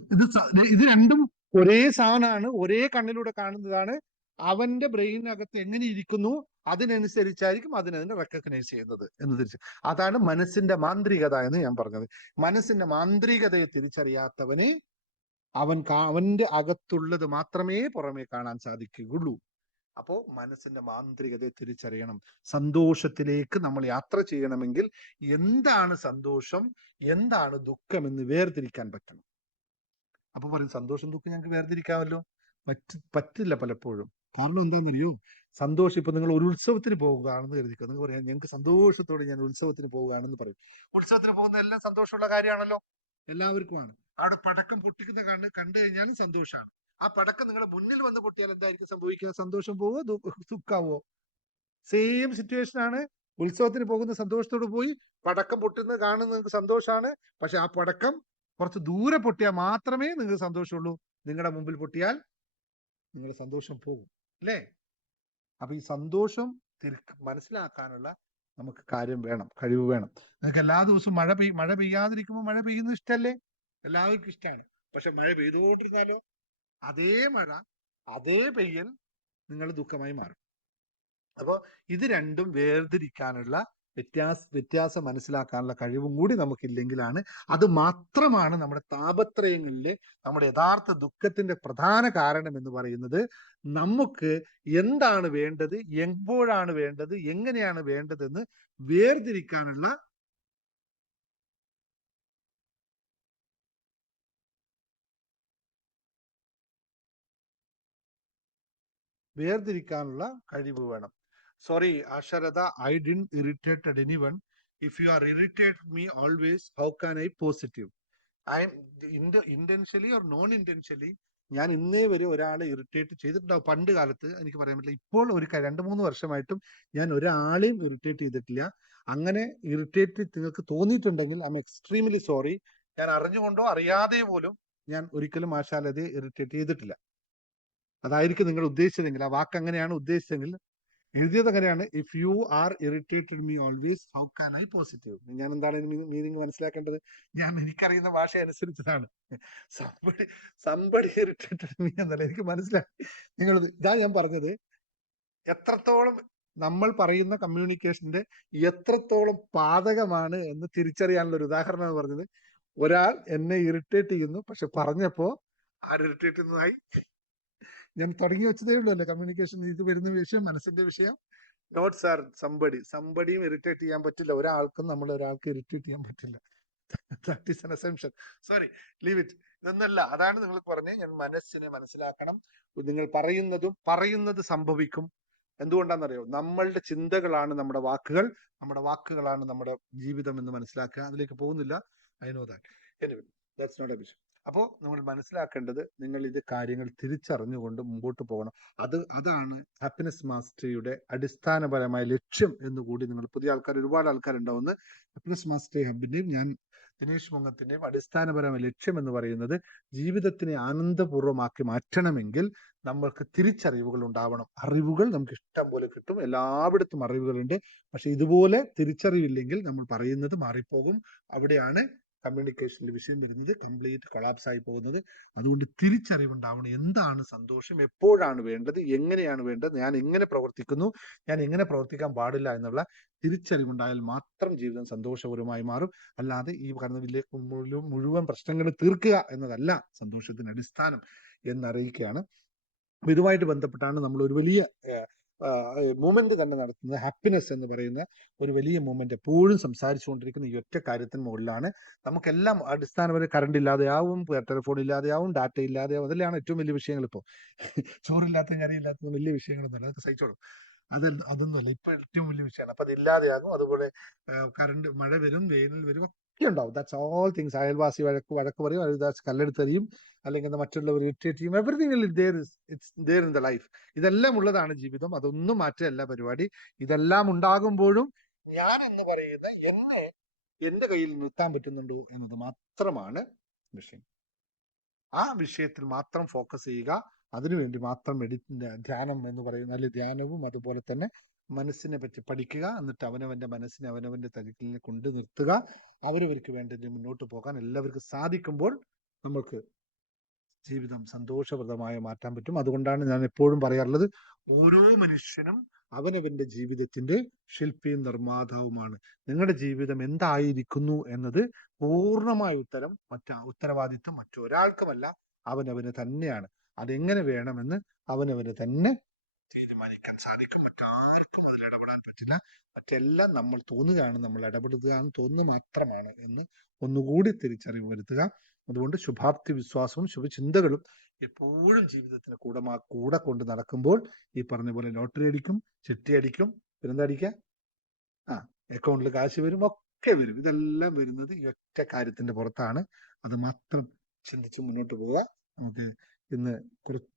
ഇത് രണ്ടും ഒരേ സാധനമാണ്, ഒരേ കണ്ണിലൂടെ കാണുന്നതാണ്. അവന്റെ ബ്രെയിനകത്ത് എങ്ങനെ ഇരിക്കുന്നു അതിനനുസരിച്ചായിരിക്കും അതിനെ റെക്കഗ്നൈസ് ചെയ്യുന്നത് എന്ന് തിരിച്ച്. അതാണ് മനസ്സിന്റെ മാന്ത്രികത എന്ന് ഞാൻ പറഞ്ഞത്. മനസ്സിന്റെ മാന്ത്രികതയെ തിരിച്ചറിയാത്തവനെ അവന്റെ അകത്തുള്ളത് മാത്രമേ പുറമേ കാണാൻ സാധിക്കുകയുള്ളൂ. അപ്പോ മനസ്സിന്റെ മാന്ത്രികതയെ തിരിച്ചറിയണം. സന്തോഷത്തിലേക്ക് നമ്മൾ യാത്ര ചെയ്യണമെങ്കിൽ എന്താണ് സന്തോഷം, എന്താണ് ദുഃഖം എന്ന് വേർതിരിക്കാൻ പറ്റണം. അപ്പൊ പറയും സന്തോഷം ദുഃഖം ഞങ്ങൾക്ക് വേർതിരിക്കാമല്ലോ. പറ്റില്ല പലപ്പോഴും. കാരണം എന്താണെന്നറിയോ? സന്തോഷം, ഇപ്പൊ നിങ്ങൾ ഒരു ഉത്സവത്തിന് പോവുകയാണെന്ന് കരുതിക്കുക. നിങ്ങൾ പറയാം ഞങ്ങൾക്ക് സന്തോഷത്തോടെ ഞാൻ ഉത്സവത്തിന് പോവുകയാണെന്ന് പറയും. ഉത്സവത്തിന് പോകുന്ന എല്ലാം സന്തോഷമുള്ള കാര്യമാണല്ലോ, എല്ലാവർക്കുമാണ്. അവിടെ പടക്കം പൊട്ടിക്കുന്ന കണ്ടു കഴിഞ്ഞാലും സന്തോഷമാണ്. ആ പടക്കം നിങ്ങളുടെ മുന്നിൽ വന്ന് പൊട്ടിയാൽ എന്തായിരിക്കും സംഭവിക്കുക? സന്തോഷം പോവോ ദുഃഖാവോ? സെയിം സിറ്റുവേഷൻ ആണ്. ഉത്സവത്തിന് പോകുന്ന സന്തോഷത്തോട് പോയി പടക്കം പൊട്ടുന്നത് കാണുന്നത് നിങ്ങൾക്ക് സന്തോഷമാണ്. പക്ഷെ ആ പടക്കം കുറച്ച് ദൂരെ പൊട്ടിയാൽ മാത്രമേ നിങ്ങൾക്ക് സന്തോഷമുള്ളൂ. നിങ്ങളുടെ മുമ്പിൽ പൊട്ടിയാൽ നിങ്ങളുടെ സന്തോഷം പോകും അല്ലേ. അപ്പൊ ഈ സന്തോഷം മനസ്സിലാക്കാനുള്ള നമുക്ക് കാര്യം വേണം, കഴിവ് വേണം. നിങ്ങൾക്ക് എല്ലാ ദിവസവും മഴ പെയ്യാതിരിക്കുമ്പോൾ മഴ പെയ്യുന്നത് ഇഷ്ടമല്ലേ? എല്ലാവർക്കും ഇഷ്ടമാണ്. പക്ഷെ മഴ പെയ്തുകൊണ്ടിരുന്നാലോ അതേ മഴ, അതേ പെയ്യൽ നിങ്ങൾ ദുഃഖമായി മാറും. അപ്പോൾ ഇത് രണ്ടും വേർതിരിക്കാനുള്ള വ്യത്യാസം മനസ്സിലാക്കാനുള്ള കഴിവും കൂടി നമുക്കില്ലെങ്കിലാണ്, അത് മാത്രമാണ് നമ്മുടെ താപത്രയങ്ങളിലെ നമ്മുടെ യഥാർത്ഥ ദുഃഖത്തിന്റെ പ്രധാന കാരണം എന്ന് പറയുന്നത്. നമുക്ക് എന്താണ് വേണ്ടത്, എപ്പോഴാണ് വേണ്ടത്, എങ്ങനെയാണ് വേണ്ടതെന്ന് വേർതിരിക്കാനുള്ള കഴിവ് വേണം. Sorry, Asharada, I didn't irritated anyone. If you are irritated me always, how can I positive? I am intentionally or non-intentionally ഞാൻ ഇന്നേ വരെ ഒരാളെ ഇറിറ്റേറ്റ് ചെയ്തിട്ടുണ്ടാവും. പണ്ട് കാലത്ത് എനിക്ക് പറയാൻ പറ്റില്ല. ഇപ്പോൾ ഒരു 2-3 വർഷമായിട്ടും ഞാൻ ഒരാളെയും ഇറിറ്റേറ്റ് ചെയ്തിട്ടില്ല. അങ്ങനെ ഇറിറ്റേറ്റ് നിങ്ങൾക്ക് തോന്നിയിട്ടുണ്ടെങ്കിൽ ഐ എം എക്സ്ട്രീംലി സോറി. ഞാൻ അറിഞ്ഞുകൊണ്ടോ അറിയാതെ പോലും ഞാൻ ഒരിക്കലും ആശാലതയെ ഇറിറ്റേറ്റ് ചെയ്തിട്ടില്ല. അതായിരിക്കും നിങ്ങൾ ഉദ്ദേശിച്ചതെങ്കിൽ, ആ വാക്ക് അങ്ങനെയാണ് ഉദ്ദേശിച്ചെങ്കിൽ, എഴുതിയത് അങ്ങനെയാണ്. If you are irritated me always, how can I positive? ഞാൻ എന്താണ് മീനിങ് മനസ്സിലാക്കേണ്ടത്? ഞാൻ എനിക്കറിയുന്ന ഭാഷ അനുസരിച്ചതാണ്. സംബടി ഇറിറ്റേറ്റഡ് മീ എന്നല്ല എനിക്ക് മനസ്സിലായി. ഇതാ ഞാൻ പറഞ്ഞത്, എത്രത്തോളം നമ്മൾ പറയുന്ന കമ്മ്യൂണിക്കേഷന്റെ എത്രത്തോളം പാതകമാണ് എന്ന് തിരിച്ചറിയാനുള്ള ഒരു ഉദാഹരണമാണ് പറഞ്ഞത്. ഒരാൾ എന്നെ ഇറിറ്റേറ്റ് ചെയ്യുന്നു, പക്ഷെ പറഞ്ഞപ്പോ ആര് ഇറിറ്റേറ്റ് ചെയ്യുന്നതായി? ഞാൻ തുടങ്ങി വെച്ചതേ ഉള്ളൂ അല്ലേ കമ്മ്യൂണിക്കേഷൻ. ഇത് വരുന്ന വിഷയം മനസ്സിന്റെ വിഷയം. നോട്ട് സാർ, സംബടിയും ഇറിറ്റേറ്റ് ചെയ്യാൻ പറ്റില്ല. ഒരാൾക്കും നമ്മൾ ഒരാൾക്ക് ഇറിറ്റേറ്റ് ചെയ്യാൻ പറ്റില്ല. That is an assumption. Sorry, leave it. ഇതൊന്നല്ല. അതാണ് നിങ്ങൾ പറഞ്ഞത്. ഞാൻ മനസ്സിനെ മനസ്സിലാക്കണം. നിങ്ങൾ പറയുന്നത് സംഭവിക്കും. എന്തുകൊണ്ടാണെന്നറിയോ? നമ്മളുടെ ചിന്തകളാണ് നമ്മുടെ വാക്കുകൾ, നമ്മുടെ വാക്കുകളാണ് നമ്മുടെ ജീവിതം എന്ന് മനസ്സിലാക്കുക. അതിലേക്ക് പോകുന്നില്ല. I know that. Anyway, that's not a വിഷയം. അപ്പോൾ നമ്മൾ മനസ്സിലാക്കേണ്ടത്, നിങ്ങൾ ഇത് കാര്യങ്ങൾ തിരിച്ചറിഞ്ഞുകൊണ്ട് മുമ്പോട്ട് പോകണം. അതാണ് ഹാപ്പിനെസ് മാസ്റ്ററിയുടെ അടിസ്ഥാനപരമായ ലക്ഷ്യം എന്ന് കൂടി നിങ്ങൾ, പുതിയ ഒരുപാട് ആൾക്കാരുണ്ടാവുന്ന ഹാപ്പിനെസ് മാസ്റ്ററി ഹബിന്റെയും ഞാൻ ദിനേശ് മുങ്ങത്തിന്റെയും അടിസ്ഥാനപരമായ ലക്ഷ്യം എന്ന് പറയുന്നത്, ജീവിതത്തിനെ ആനന്ദപൂർവ്വമാക്കി മാറ്റണമെങ്കിൽ നമ്മൾക്ക് തിരിച്ചറിവുകൾ ഉണ്ടാവണം. അറിവുകൾ നമുക്ക് ഇഷ്ടം പോലെ കിട്ടും, എല്ലായിടത്തും അറിവുകളുണ്ട്. പക്ഷെ ഇതുപോലെ തിരിച്ചറിവില്ലെങ്കിൽ നമ്മൾ പറയുന്നത് മാറിപ്പോകും. അവിടെയാണ് കമ്മ്യൂണിക്കേഷനിൽ വിഷയം വരുന്നത്, കംപ്ലീറ്റ് കൊളാപ്സ് ആയി പോകുന്നത്. അതുകൊണ്ട് തിരിച്ചറിവുണ്ടാവണം. എന്താണ് സന്തോഷം, എപ്പോഴാണ് വേണ്ടത്, എങ്ങനെയാണ് വേണ്ടത്, ഞാൻ എങ്ങനെ പ്രവർത്തിക്കുന്നു, ഞാൻ എങ്ങനെ പ്രവർത്തിക്കാൻ പാടില്ല എന്നുള്ള തിരിച്ചറിവുണ്ടായാൽ മാത്രം ജീവിതം സന്തോഷപൂർവ്വമായി മാറും. അല്ലാതെ ഈ പറഞ്ഞ മുഴുവൻ പ്രശ്നങ്ങൾ തീർക്കുക എന്നതല്ല സന്തോഷത്തിന് അടിസ്ഥാനം എന്നറിയിക്കുകയാണ്. ഇതുമായിട്ട് ബന്ധപ്പെട്ടാണ് നമ്മൾ ഒരു വലിയ മൂവ്മെന്റ് തന്നെ നടത്തുന്നത്. ഹാപ്പിനെസ് എന്ന് പറയുന്ന ഒരു വലിയ മൂവ്മെന്റ് എപ്പോഴും സംസാരിച്ചുകൊണ്ടിരിക്കുന്ന ഈ ഒറ്റ കാര്യത്തിന് മുകളിലാണ്. നമുക്കെല്ലാം അടിസ്ഥാനപരമായി കറണ്ട് ഇല്ലാതെയാവും, ടെലിഫോൺ ഇല്ലാതെയാവും, ഡാറ്റ ഇല്ലാതെയാവും. അതെല്ലാം ഏറ്റവും വലിയ വിഷയങ്ങൾ. ഇപ്പോൾ ചോറില്ലാത്ത കറിയില്ലാത്ത വലിയ വിഷയങ്ങളൊന്നുമല്ല, അതൊക്കെ സഹിച്ചോളും. അതൊന്നുമല്ല ഇപ്പൊ ഏറ്റവും വലിയ വിഷയമാണ്. അപ്പൊ അതില്ലാതെയാകും. അതുപോലെ കറണ്ട്, മഴ വരും, വേനൽ വരും, ഒക്കെ ഉണ്ടാവും. That's all things. അയൽവാസി വഴക്ക് പറയും, അയൽവാസി കല്ലെടുത്തെറിയും, അല്ലെങ്കിൽ മറ്റുള്ളവർ ഇറിറ്റേറ്റ് ചെയ്യും. Everything it's there in the life. ഇതെല്ലാം ഉള്ളതാണ് ജീവിതം. അതൊന്നും മാറ്റമല്ല പരിപാടി. ഇതെല്ലാം ഉണ്ടാകുമ്പോഴും ഞാൻ എന്ന് പറയുന്ന എന്നെ എന്റെ കയ്യിൽ നിർത്താൻ പറ്റുന്നുണ്ടോ എന്നത് മാത്രമാണ് വിഷയം. ആ വിഷയത്തിൽ മാത്രം ഫോക്കസ് ചെയ്യുക. അതിനുവേണ്ടി മാത്രം ധ്യാനം എന്ന് പറയുന്ന, അല്ലെങ്കിൽ ധ്യാനവും അതുപോലെ തന്നെ മനസ്സിനെ പറ്റി പഠിക്കുക. എന്നിട്ട് അവനവന്റെ മനസ്സിനെ അവനവന്റെ തലത്തിൽ കൊണ്ട് നിർത്തുക. അവരവർക്ക് വേണ്ടത് മുന്നോട്ട് പോകാൻ എല്ലാവർക്കും സാധിക്കുമ്പോൾ നമ്മൾക്ക് ജീവിതം സന്തോഷപ്രദമായി മാറ്റാൻ പറ്റും. അതുകൊണ്ടാണ് ഞാൻ എപ്പോഴും പറയാറുള്ളത്, ഓരോ മനുഷ്യനും അവനവന്റെ ജീവിതത്തിന്റെ ശില്പിയും നിർമ്മാതാവുമാണ്. നിങ്ങളുടെ ജീവിതം എന്തായിരിക്കുന്നു എന്നത് പൂർണ്ണമായ ഉത്തരവാദിത്വം മറ്റൊരാൾക്കുമല്ല, അവനവന് തന്നെയാണ്. അതെങ്ങനെ വേണമെന്ന് അവനവന് തന്നെ തീരുമാനിക്കാൻ സാധിക്കും. മറ്റാർക്കും അതിൽ ഇടപെടാൻ പറ്റില്ല. മറ്റെല്ലാം നമ്മൾ തോന്നുകയാണ്, നമ്മൾ ഇടപെടുക എന്ന് തോന്നുന്നു മാത്രമാണ് എന്ന് ഒന്നുകൂടി തിരിച്ചറിവ് വരുത്തുക. അതുകൊണ്ട് ശുഭാപ്തി വിശ്വാസവും ശുഭചിന്തകളും എപ്പോഴും ജീവിതത്തിന് കൂടെ കൊണ്ട് നടക്കുമ്പോൾ ഈ പറഞ്ഞ പോലെ ലോട്ടറി അടിക്കും, ചിട്ടി അടിക്കും, പിന്നെന്താ അടിക്കുക, അക്കൗണ്ടിൽ കാശ് വരും, ഒക്കെ വരും. ഇതെല്ലാം വരുന്നത് ഈ ഒറ്റ കാര്യത്തിന്റെ പുറത്താണ്. അത് മാത്രം ചിന്തിച്ച് മുന്നോട്ട് പോവുക. നമുക്ക് ഇന്ന് കുറച്ച്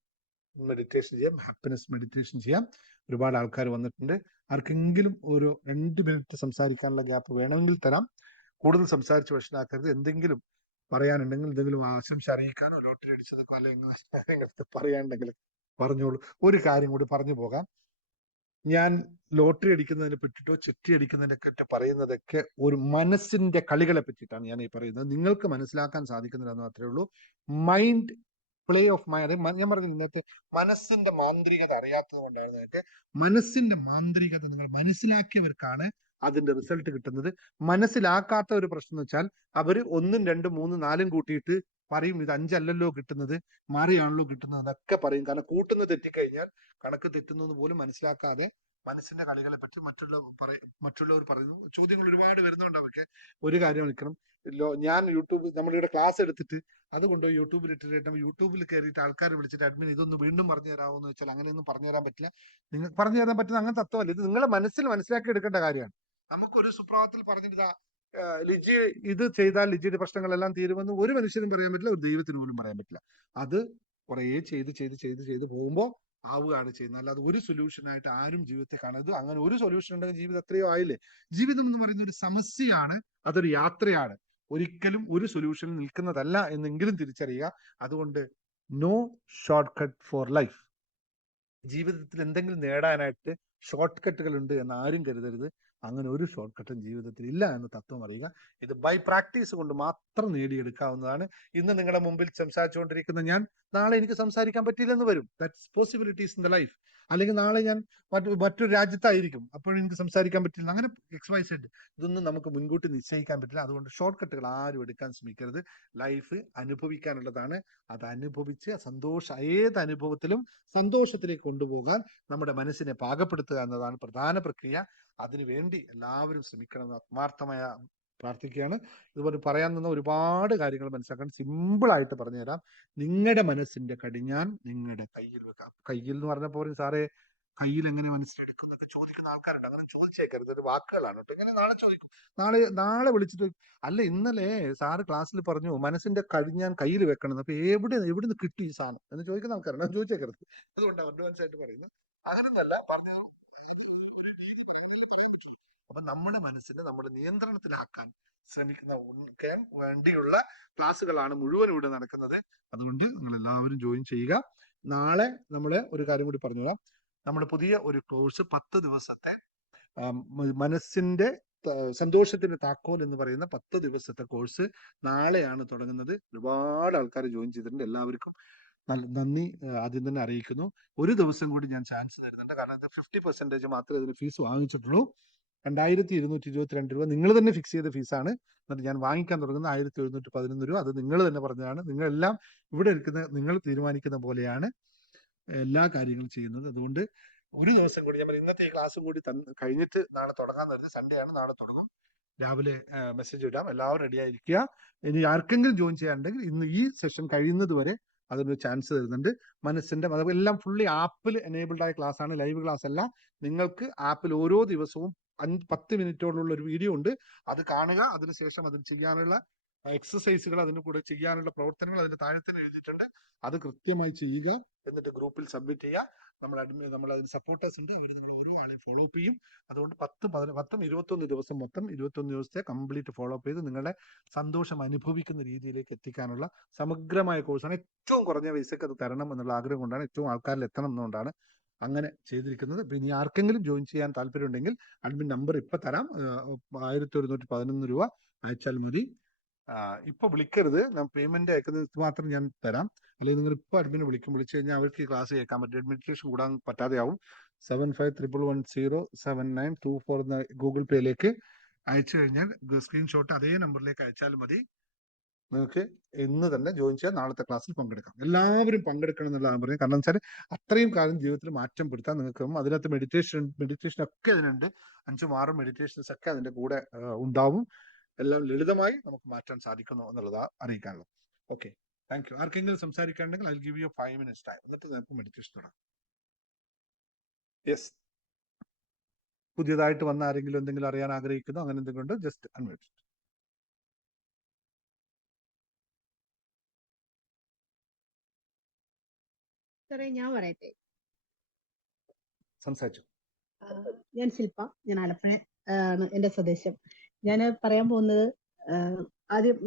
മെഡിറ്റേഷൻ ചെയ്യാം, ഹാപ്പിനെസ് മെഡിറ്റേഷൻ ചെയ്യാം. ഒരുപാട് ആൾക്കാർ വന്നിട്ടുണ്ട്. ആർക്കെങ്കിലും ഒരു 2 മിനിറ്റ് സംസാരിക്കാനുള്ള ഗ്യാപ്പ് വേണമെങ്കിൽ തരാം. കൂടുതൽ സംസാരിച്ച് ഭക്ഷണമാക്കരുത്. എന്തെങ്കിലും പറയാനുണ്ടെങ്കിൽ, എന്തെങ്കിലും ആശംസ അറിയിക്കാനോ, ലോട്ടറി അടിച്ചതൊക്കെ അല്ലെങ്കിൽ പറയാനുണ്ടെങ്കിൽ പറഞ്ഞോളൂ. ഒരു കാര്യം കൂടി പറഞ്ഞു പോകാം. ഞാൻ ലോട്ടറി അടിക്കുന്നതിനെ പറ്റിയിട്ടോ ചിട്ടി അടിക്കുന്നതിനെ പറ്റി പറയുന്നതൊക്കെ ഒരു മനസ്സിന്റെ കളികളെ പറ്റിയിട്ടാണ് ഞാൻ ഈ പറയുന്നത്. നിങ്ങൾക്ക് മനസ്സിലാക്കാൻ സാധിക്കുന്നില്ലെന്ന് മാത്രമേ ഉള്ളൂ. മൈൻഡ് പ്ലേ ഓഫ് മൈൻഡ്, ഞാൻ പറഞ്ഞു ഇന്നത്തെ മനസ്സിന്റെ മാന്ത്രികത അറിയാത്തത് കൊണ്ടാണ്. മനസ്സിന്റെ മാന്ത്രികത നിങ്ങൾ മനസ്സിലാക്കിയവർക്കാണ് അതിന്റെ റിസൾട്ട് കിട്ടുന്നത്. മനസ്സിലാക്കാത്ത ഒരു പ്രശ്നം എന്ന് വെച്ചാൽ അവര് 1, 2, 3, 4 കൂട്ടിയിട്ട് പറയും ഇത് 5 അല്ലല്ലോ കിട്ടുന്നത്, മാറിയാണല്ലോ കിട്ടുന്നത് എന്നൊക്കെ പറയും. കാരണം കൂട്ടുന്നത് തെറ്റിക്കഴിഞ്ഞാൽ കണക്ക് തെറ്റുന്നു പോലും മനസ്സിലാക്കാതെ മനസ്സിന്റെ കളികളെ പറ്റി മറ്റുള്ളവർ പറയുന്നു. ചോദ്യങ്ങൾ ഒരുപാട് വരുന്നുണ്ട് അവർക്ക്. ഒരു കാര്യം വിളിക്കണം, ഞാൻ യൂട്യൂബ് നമ്മളിവിടെ ക്ലാസ് എടുത്തിട്ട് അതുകൊണ്ട് യൂട്യൂബിൽ ഇട്ടിട്ട് യൂട്യൂബിൽ കയറിയിട്ട് ആൾക്കാരെ വിളിച്ചിട്ട് അഡ്മിൻ ഇതൊന്ന് വീണ്ടും പറഞ്ഞു തരാമോ എന്ന് വെച്ചാൽ അങ്ങനെയൊന്നും പറഞ്ഞു തരാൻ പറ്റില്ല. നിങ്ങൾക്ക് പറഞ്ഞു തരാൻ പറ്റുന്ന അങ്ങനെ തത്വമല്ല. ഇത് നിങ്ങളെ മനസ്സിൽ മനസ്സിലാക്കി എടുക്കേണ്ട കാര്യമാണ്. നമുക്കൊരു സുപ്രഭാതത്തിൽ പറഞ്ഞിട്ട് ലിജി ഇത് ചെയ്താൽ ലിജിയുടെ പ്രശ്നങ്ങളെല്ലാം തീരുമെന്ന് ഒരു മനുഷ്യനും പറയാൻ പറ്റില്ല, ഒരു ദൈവത്തിന് പോലും പറയാൻ പറ്റില്ല. അത് കുറേ ചെയ്ത് പോകുമ്പോൾ ആവുകയാണ് ചെയ്യുന്നത്. അല്ലാതെ ഒരു സൊല്യൂഷൻ ആയിട്ട് ആരും ജീവിതത്തെ കാണരുത്. അങ്ങനെ ഒരു സൊല്യൂഷൻ ഉണ്ടെങ്കിൽ ജീവിതം എത്രയോ ആയില്ലേ. ജീവിതം എന്ന് പറയുന്ന ഒരു സമസ്യയാണ്, അതൊരു യാത്രയാണ്, ഒരിക്കലും ഒരു സൊല്യൂഷനിൽ നിൽക്കുന്നതല്ല എന്നെങ്കിലും തിരിച്ചറിയുക. അതുകൊണ്ട് no short cut for life. ജീവിതത്തിൽ എന്തെങ്കിലും നേടാനായിട്ട് ഷോർട്ട് കട്ടുകൾ ഉണ്ട് എന്ന് ആരും കരുതരുത്. അങ്ങനെ ഒരു ഷോർട്ട് കട്ടും ജീവിതത്തിൽ ഇല്ല എന്ന തത്വം അറിയുക. ഇത് ബൈ പ്രാക്ടീസ് കൊണ്ട് മാത്രം നേടിയെടുക്കാവുന്നതാണ്. ഇന്ന് നിങ്ങളുടെ മുമ്പിൽ സംസാരിച്ചുകൊണ്ടിരിക്കുന്ന ഞാൻ നാളെ എനിക്ക് സംസാരിക്കാൻ പറ്റില്ലെന്ന് വരും. That's possibilities in the life. അല്ലെങ്കിൽ നാളെ ഞാൻ മറ്റൊരു രാജ്യത്തായിരിക്കും, അപ്പോഴും എനിക്ക് സംസാരിക്കാൻ പറ്റില്ല. അങ്ങനെ XYZ ഇതൊന്നും നമുക്ക് മുൻകൂട്ടി നിശ്ചയിക്കാൻ പറ്റില്ല. അതുകൊണ്ട് ഷോർട്ട് കട്ടുകൾ ആരും എടുക്കാൻ ശ്രമിക്കരുത്. ലൈഫ് അനുഭവിക്കാനുള്ളതാണ്. അത് അനുഭവിച്ച് ഏത് അനുഭവത്തിലും സന്തോഷത്തിലേക്ക് കൊണ്ടുപോകാൻ നമ്മുടെ മനസ്സിനെ പാകപ്പെടുത്തുക എന്നതാണ് പ്രധാന പ്രക്രിയ. അതിനുവേണ്ടി എല്ലാവരും ശ്രമിക്കണമെന്ന് ആത്മാർത്ഥമായ പ്രാർത്ഥിക്കുകയാണ്. ഇതുപോലെ പറയാൻ നിന്ന ഒരുപാട് കാര്യങ്ങൾ മനസ്സിലാക്കാൻ സിമ്പിൾ ആയിട്ട് പറഞ്ഞുതരാം. നിങ്ങളുടെ മനസ്സിന്റെ കടിഞ്ഞാൻ നിങ്ങളുടെ കയ്യിൽ വെക്കാം. കയ്യിൽ എന്ന് പറഞ്ഞപ്പോൾ സാറേ കയ്യിൽ എങ്ങനെ മനസ്സിലെടുക്കും എന്നൊക്കെ ചോദിക്കുന്ന ആൾക്കാരുണ്ട്. അങ്ങനെ ചോദിച്ചേക്കരുത്, ഒരു വാക്കുകളാണ് കേട്ടോ. ഇങ്ങനെ നാളെ ചോദിക്കും, നാളെ വിളിച്ചിട്ട് അല്ല ഇന്നലെ സാറ് ക്ലാസ്സിൽ പറഞ്ഞു മനസ്സിന്റെ കടിഞ്ഞാൻ കയ്യിൽ വെക്കണം, അപ്പൊ എവിടുന്ന് കിട്ടി ഈ സാധനം എന്ന് ചോദിക്കുന്ന ആൾക്കാരുണ്ട്. അത് ചോദിച്ചേക്കരുത്. അതുകൊണ്ടാണ് അഡ്വാൻസ് ആയിട്ട് പറയുന്നത്. അങ്ങനെയൊന്നല്ല പറഞ്ഞു. അപ്പൊ നമ്മുടെ മനസ്സിനെ നമ്മുടെ നിയന്ത്രണത്തിലാക്കാൻ ശ്രമിക്കുന്ന വേണ്ടിയുള്ള ക്ലാസ്സുകളാണ് മുഴുവൻ ഇവിടെ നടക്കുന്നത്. അതുകൊണ്ട് നിങ്ങൾ എല്ലാവരും ജോയിൻ ചെയ്യുക. നാളെ നമ്മള് ഒരു കാര്യം കൂടി പറഞ്ഞുതരാം. നമ്മുടെ പുതിയ ഒരു കോഴ്സ് 10 ദിവസത്തെ മനസ്സിന്റെ സന്തോഷത്തിന്റെ താക്കോൽ എന്ന് പറയുന്ന 10 ദിവസത്തെ കോഴ്സ് നാളെയാണ് തുടങ്ങുന്നത്. ഒരുപാട് ആൾക്കാർ ജോയിൻ ചെയ്തിട്ടുണ്ട്. എല്ലാവർക്കും നന്ദി ആദ്യം തന്നെ അറിയിക്കുന്നു. ഒരു ദിവസം കൂടി ഞാൻ ചാൻസ് തരുന്നുണ്ട്. കാരണം 50% മാത്രമേ ഇതിന് ഫീസ് വാങ്ങിച്ചിട്ടുള്ളൂ. 2222 രൂപ നിങ്ങൾ തന്നെ ഫിക്സ് ചെയ്ത ഫീസാണ്. എന്നിട്ട് ഞാൻ വാങ്ങിക്കാൻ തുടങ്ങുന്നത് 1711 രൂപ. അത് നിങ്ങൾ തന്നെ പറഞ്ഞതാണ്. നിങ്ങളെല്ലാം ഇവിടെ ഇരിക്കുന്ന നിങ്ങൾ തീരുമാനിക്കുന്ന പോലെയാണ് എല്ലാ കാര്യങ്ങളും ചെയ്യുന്നത്. അതുകൊണ്ട് ഒരു ദിവസം കൂടി ഞാൻ ഇന്നത്തെ ഈ ക്ലാസ്സും കൂടി കഴിഞ്ഞിട്ട് നാളെ തുടങ്ങാൻ വരുന്നത്. സൺഡേ ആണ്, നാളെ തുടങ്ങും. രാവിലെ മെസ്സേജ് ഇടാം. എല്ലാവരും റെഡി ആയിരിക്കുക. ഇനി ആർക്കെങ്കിലും ജോയിൻ ചെയ്യാനുണ്ടെങ്കിൽ ഇന്ന് ഈ സെഷൻ കഴിയുന്നത് വരെ അതിനൊരു ചാൻസ് തരുന്നുണ്ട്. മനസ്സിന്റെ അതെല്ലാം ഫുള്ളി ആപ്പിൽ എനേബിൾഡ് ആയ ക്ലാസ് ആണ്, ലൈവ് ക്ലാസ് അല്ല. നിങ്ങൾക്ക് ആപ്പിൽ ഓരോ ദിവസവും 10 മിനിറ്റോടുള്ള ഒരു വീഡിയോ ഉണ്ട്. അത് കാണുക. അതിനുശേഷം അതിന് ചെയ്യാനുള്ള എക്സസൈസുകൾ, അതിന് കൂടെ ചെയ്യാനുള്ള പ്രവർത്തനങ്ങൾ അതിന് താഴെ തന്നെ എഴുതിയിട്ടുണ്ട്. അത് കൃത്യമായി ചെയ്യുക. എന്നിട്ട് ഗ്രൂപ്പിൽ സബ്മിറ്റ് ചെയ്യുക. നമ്മൾ അതിന് സപ്പോർട്ടേഴ്സ് ഉണ്ട്. അവർ നമ്മൾ ഓരോ ആളെയും ഫോളോ അപ്പ് ചെയ്യും. അതുകൊണ്ട് 21 ദിവസം മൊത്തം 21 ദിവസത്തെ കംപ്ലീറ്റ് ഫോളോ അപ്പ് ചെയ്ത് നിങ്ങളുടെ സന്തോഷം അനുഭവിക്കുന്ന രീതിയിലേക്ക് എത്തിക്കാനുള്ള സമഗ്രമായ കോഴ്സാണ്. ഏറ്റവും കുറഞ്ഞ പൈസക്ക് അത് തരണം എന്നുള്ള ആഗ്രഹം കൊണ്ടാണ്, ഏറ്റവും ആൾക്കാരിൽ എത്തണം എന്നുകൊണ്ടാണ് അങ്ങനെ ചെയ്തിരിക്കുന്നത്. ഇനി ആർക്കെങ്കിലും ജോയിൻ ചെയ്യാൻ താല്പര്യം ഉണ്ടെങ്കിൽ അഡ്മിൻ നമ്പർ ഇപ്പൊ തരാം. 1111 രൂപ അയച്ചാൽ മതി. ഇപ്പൊ വിളിക്കരുത്, ഞാൻ പേയ്മെന്റ് അയക്കുന്നത് മാത്രം ഞാൻ തരാം. അല്ലെങ്കിൽ നിങ്ങൾ ഇപ്പൊ അഡ്മിനെ വിളിച്ചു കഴിഞ്ഞാൽ അവർക്ക് ഈ ക്ലാസ് കേൾക്കാൻ പറ്റും. അഡ്മിനിസ്ട്രേഷൻ കൂടാൻ പറ്റാതെയാവും. 7511107924 എന്ന ഗൂഗിൾ പേയിലേക്ക് അയച്ചു കഴിഞ്ഞാൽ സ്ക്രീൻഷോട്ട് അതേ നമ്പറിലേക്ക് അയച്ചാൽ മതി. നിങ്ങൾക്ക് ഇന്ന് തന്നെ ജോയിൻ ചെയ്യാൻ, നാളത്തെ ക്ലാസ്സിൽ പങ്കെടുക്കാം. എല്ലാവരും പങ്കെടുക്കണം എന്നുള്ളതാണ് പറയുന്നത്. കാരണം വെച്ചാൽ അത്രയും കാലം ജീവിതത്തിൽ മാറ്റം പെടുത്താൻ നിങ്ങൾക്ക് അതിനകത്ത് മെഡിറ്റേഷൻ ഒക്കെ അതിനുണ്ട്. 5ഉം 6ഉം മെഡിറ്റേഷൻസ് ഒക്കെ അതിന്റെ കൂടെ ഉണ്ടാവും. എല്ലാം ലളിതമായി നമുക്ക് മാറ്റാൻ സാധിക്കുന്നു എന്നുള്ളതാണ് അറിയിക്കാനുള്ളത്. Okay, thank you. ആർക്കെങ്കിലും സംസാരിക്കാനുണ്ടെങ്കിൽ I give you 5 minutes time. എന്നിട്ട് നമുക്ക് മെഡിറ്റേഷൻ തുടങ്ങാം. യെസ്, പുതിയതായിട്ട് വന്ന ആരെങ്കിലും എന്തെങ്കിലും അറിയാൻ ആഗ്രഹിക്കുന്നു, അങ്ങനെ എന്തെങ്കിലും ഉണ്ട്, ജസ്റ്റ് അൺമ്യൂട്ട്. ഞാൻ പറയട്ടെ? സംസാരിച്ചു. ഞാൻ ശില്പ, ഞാൻ ആലപ്പുഴ ആണ് എന്റെ സ്വദേശം. ഞാൻ പറയാൻ പോകുന്നത് ആദ്യം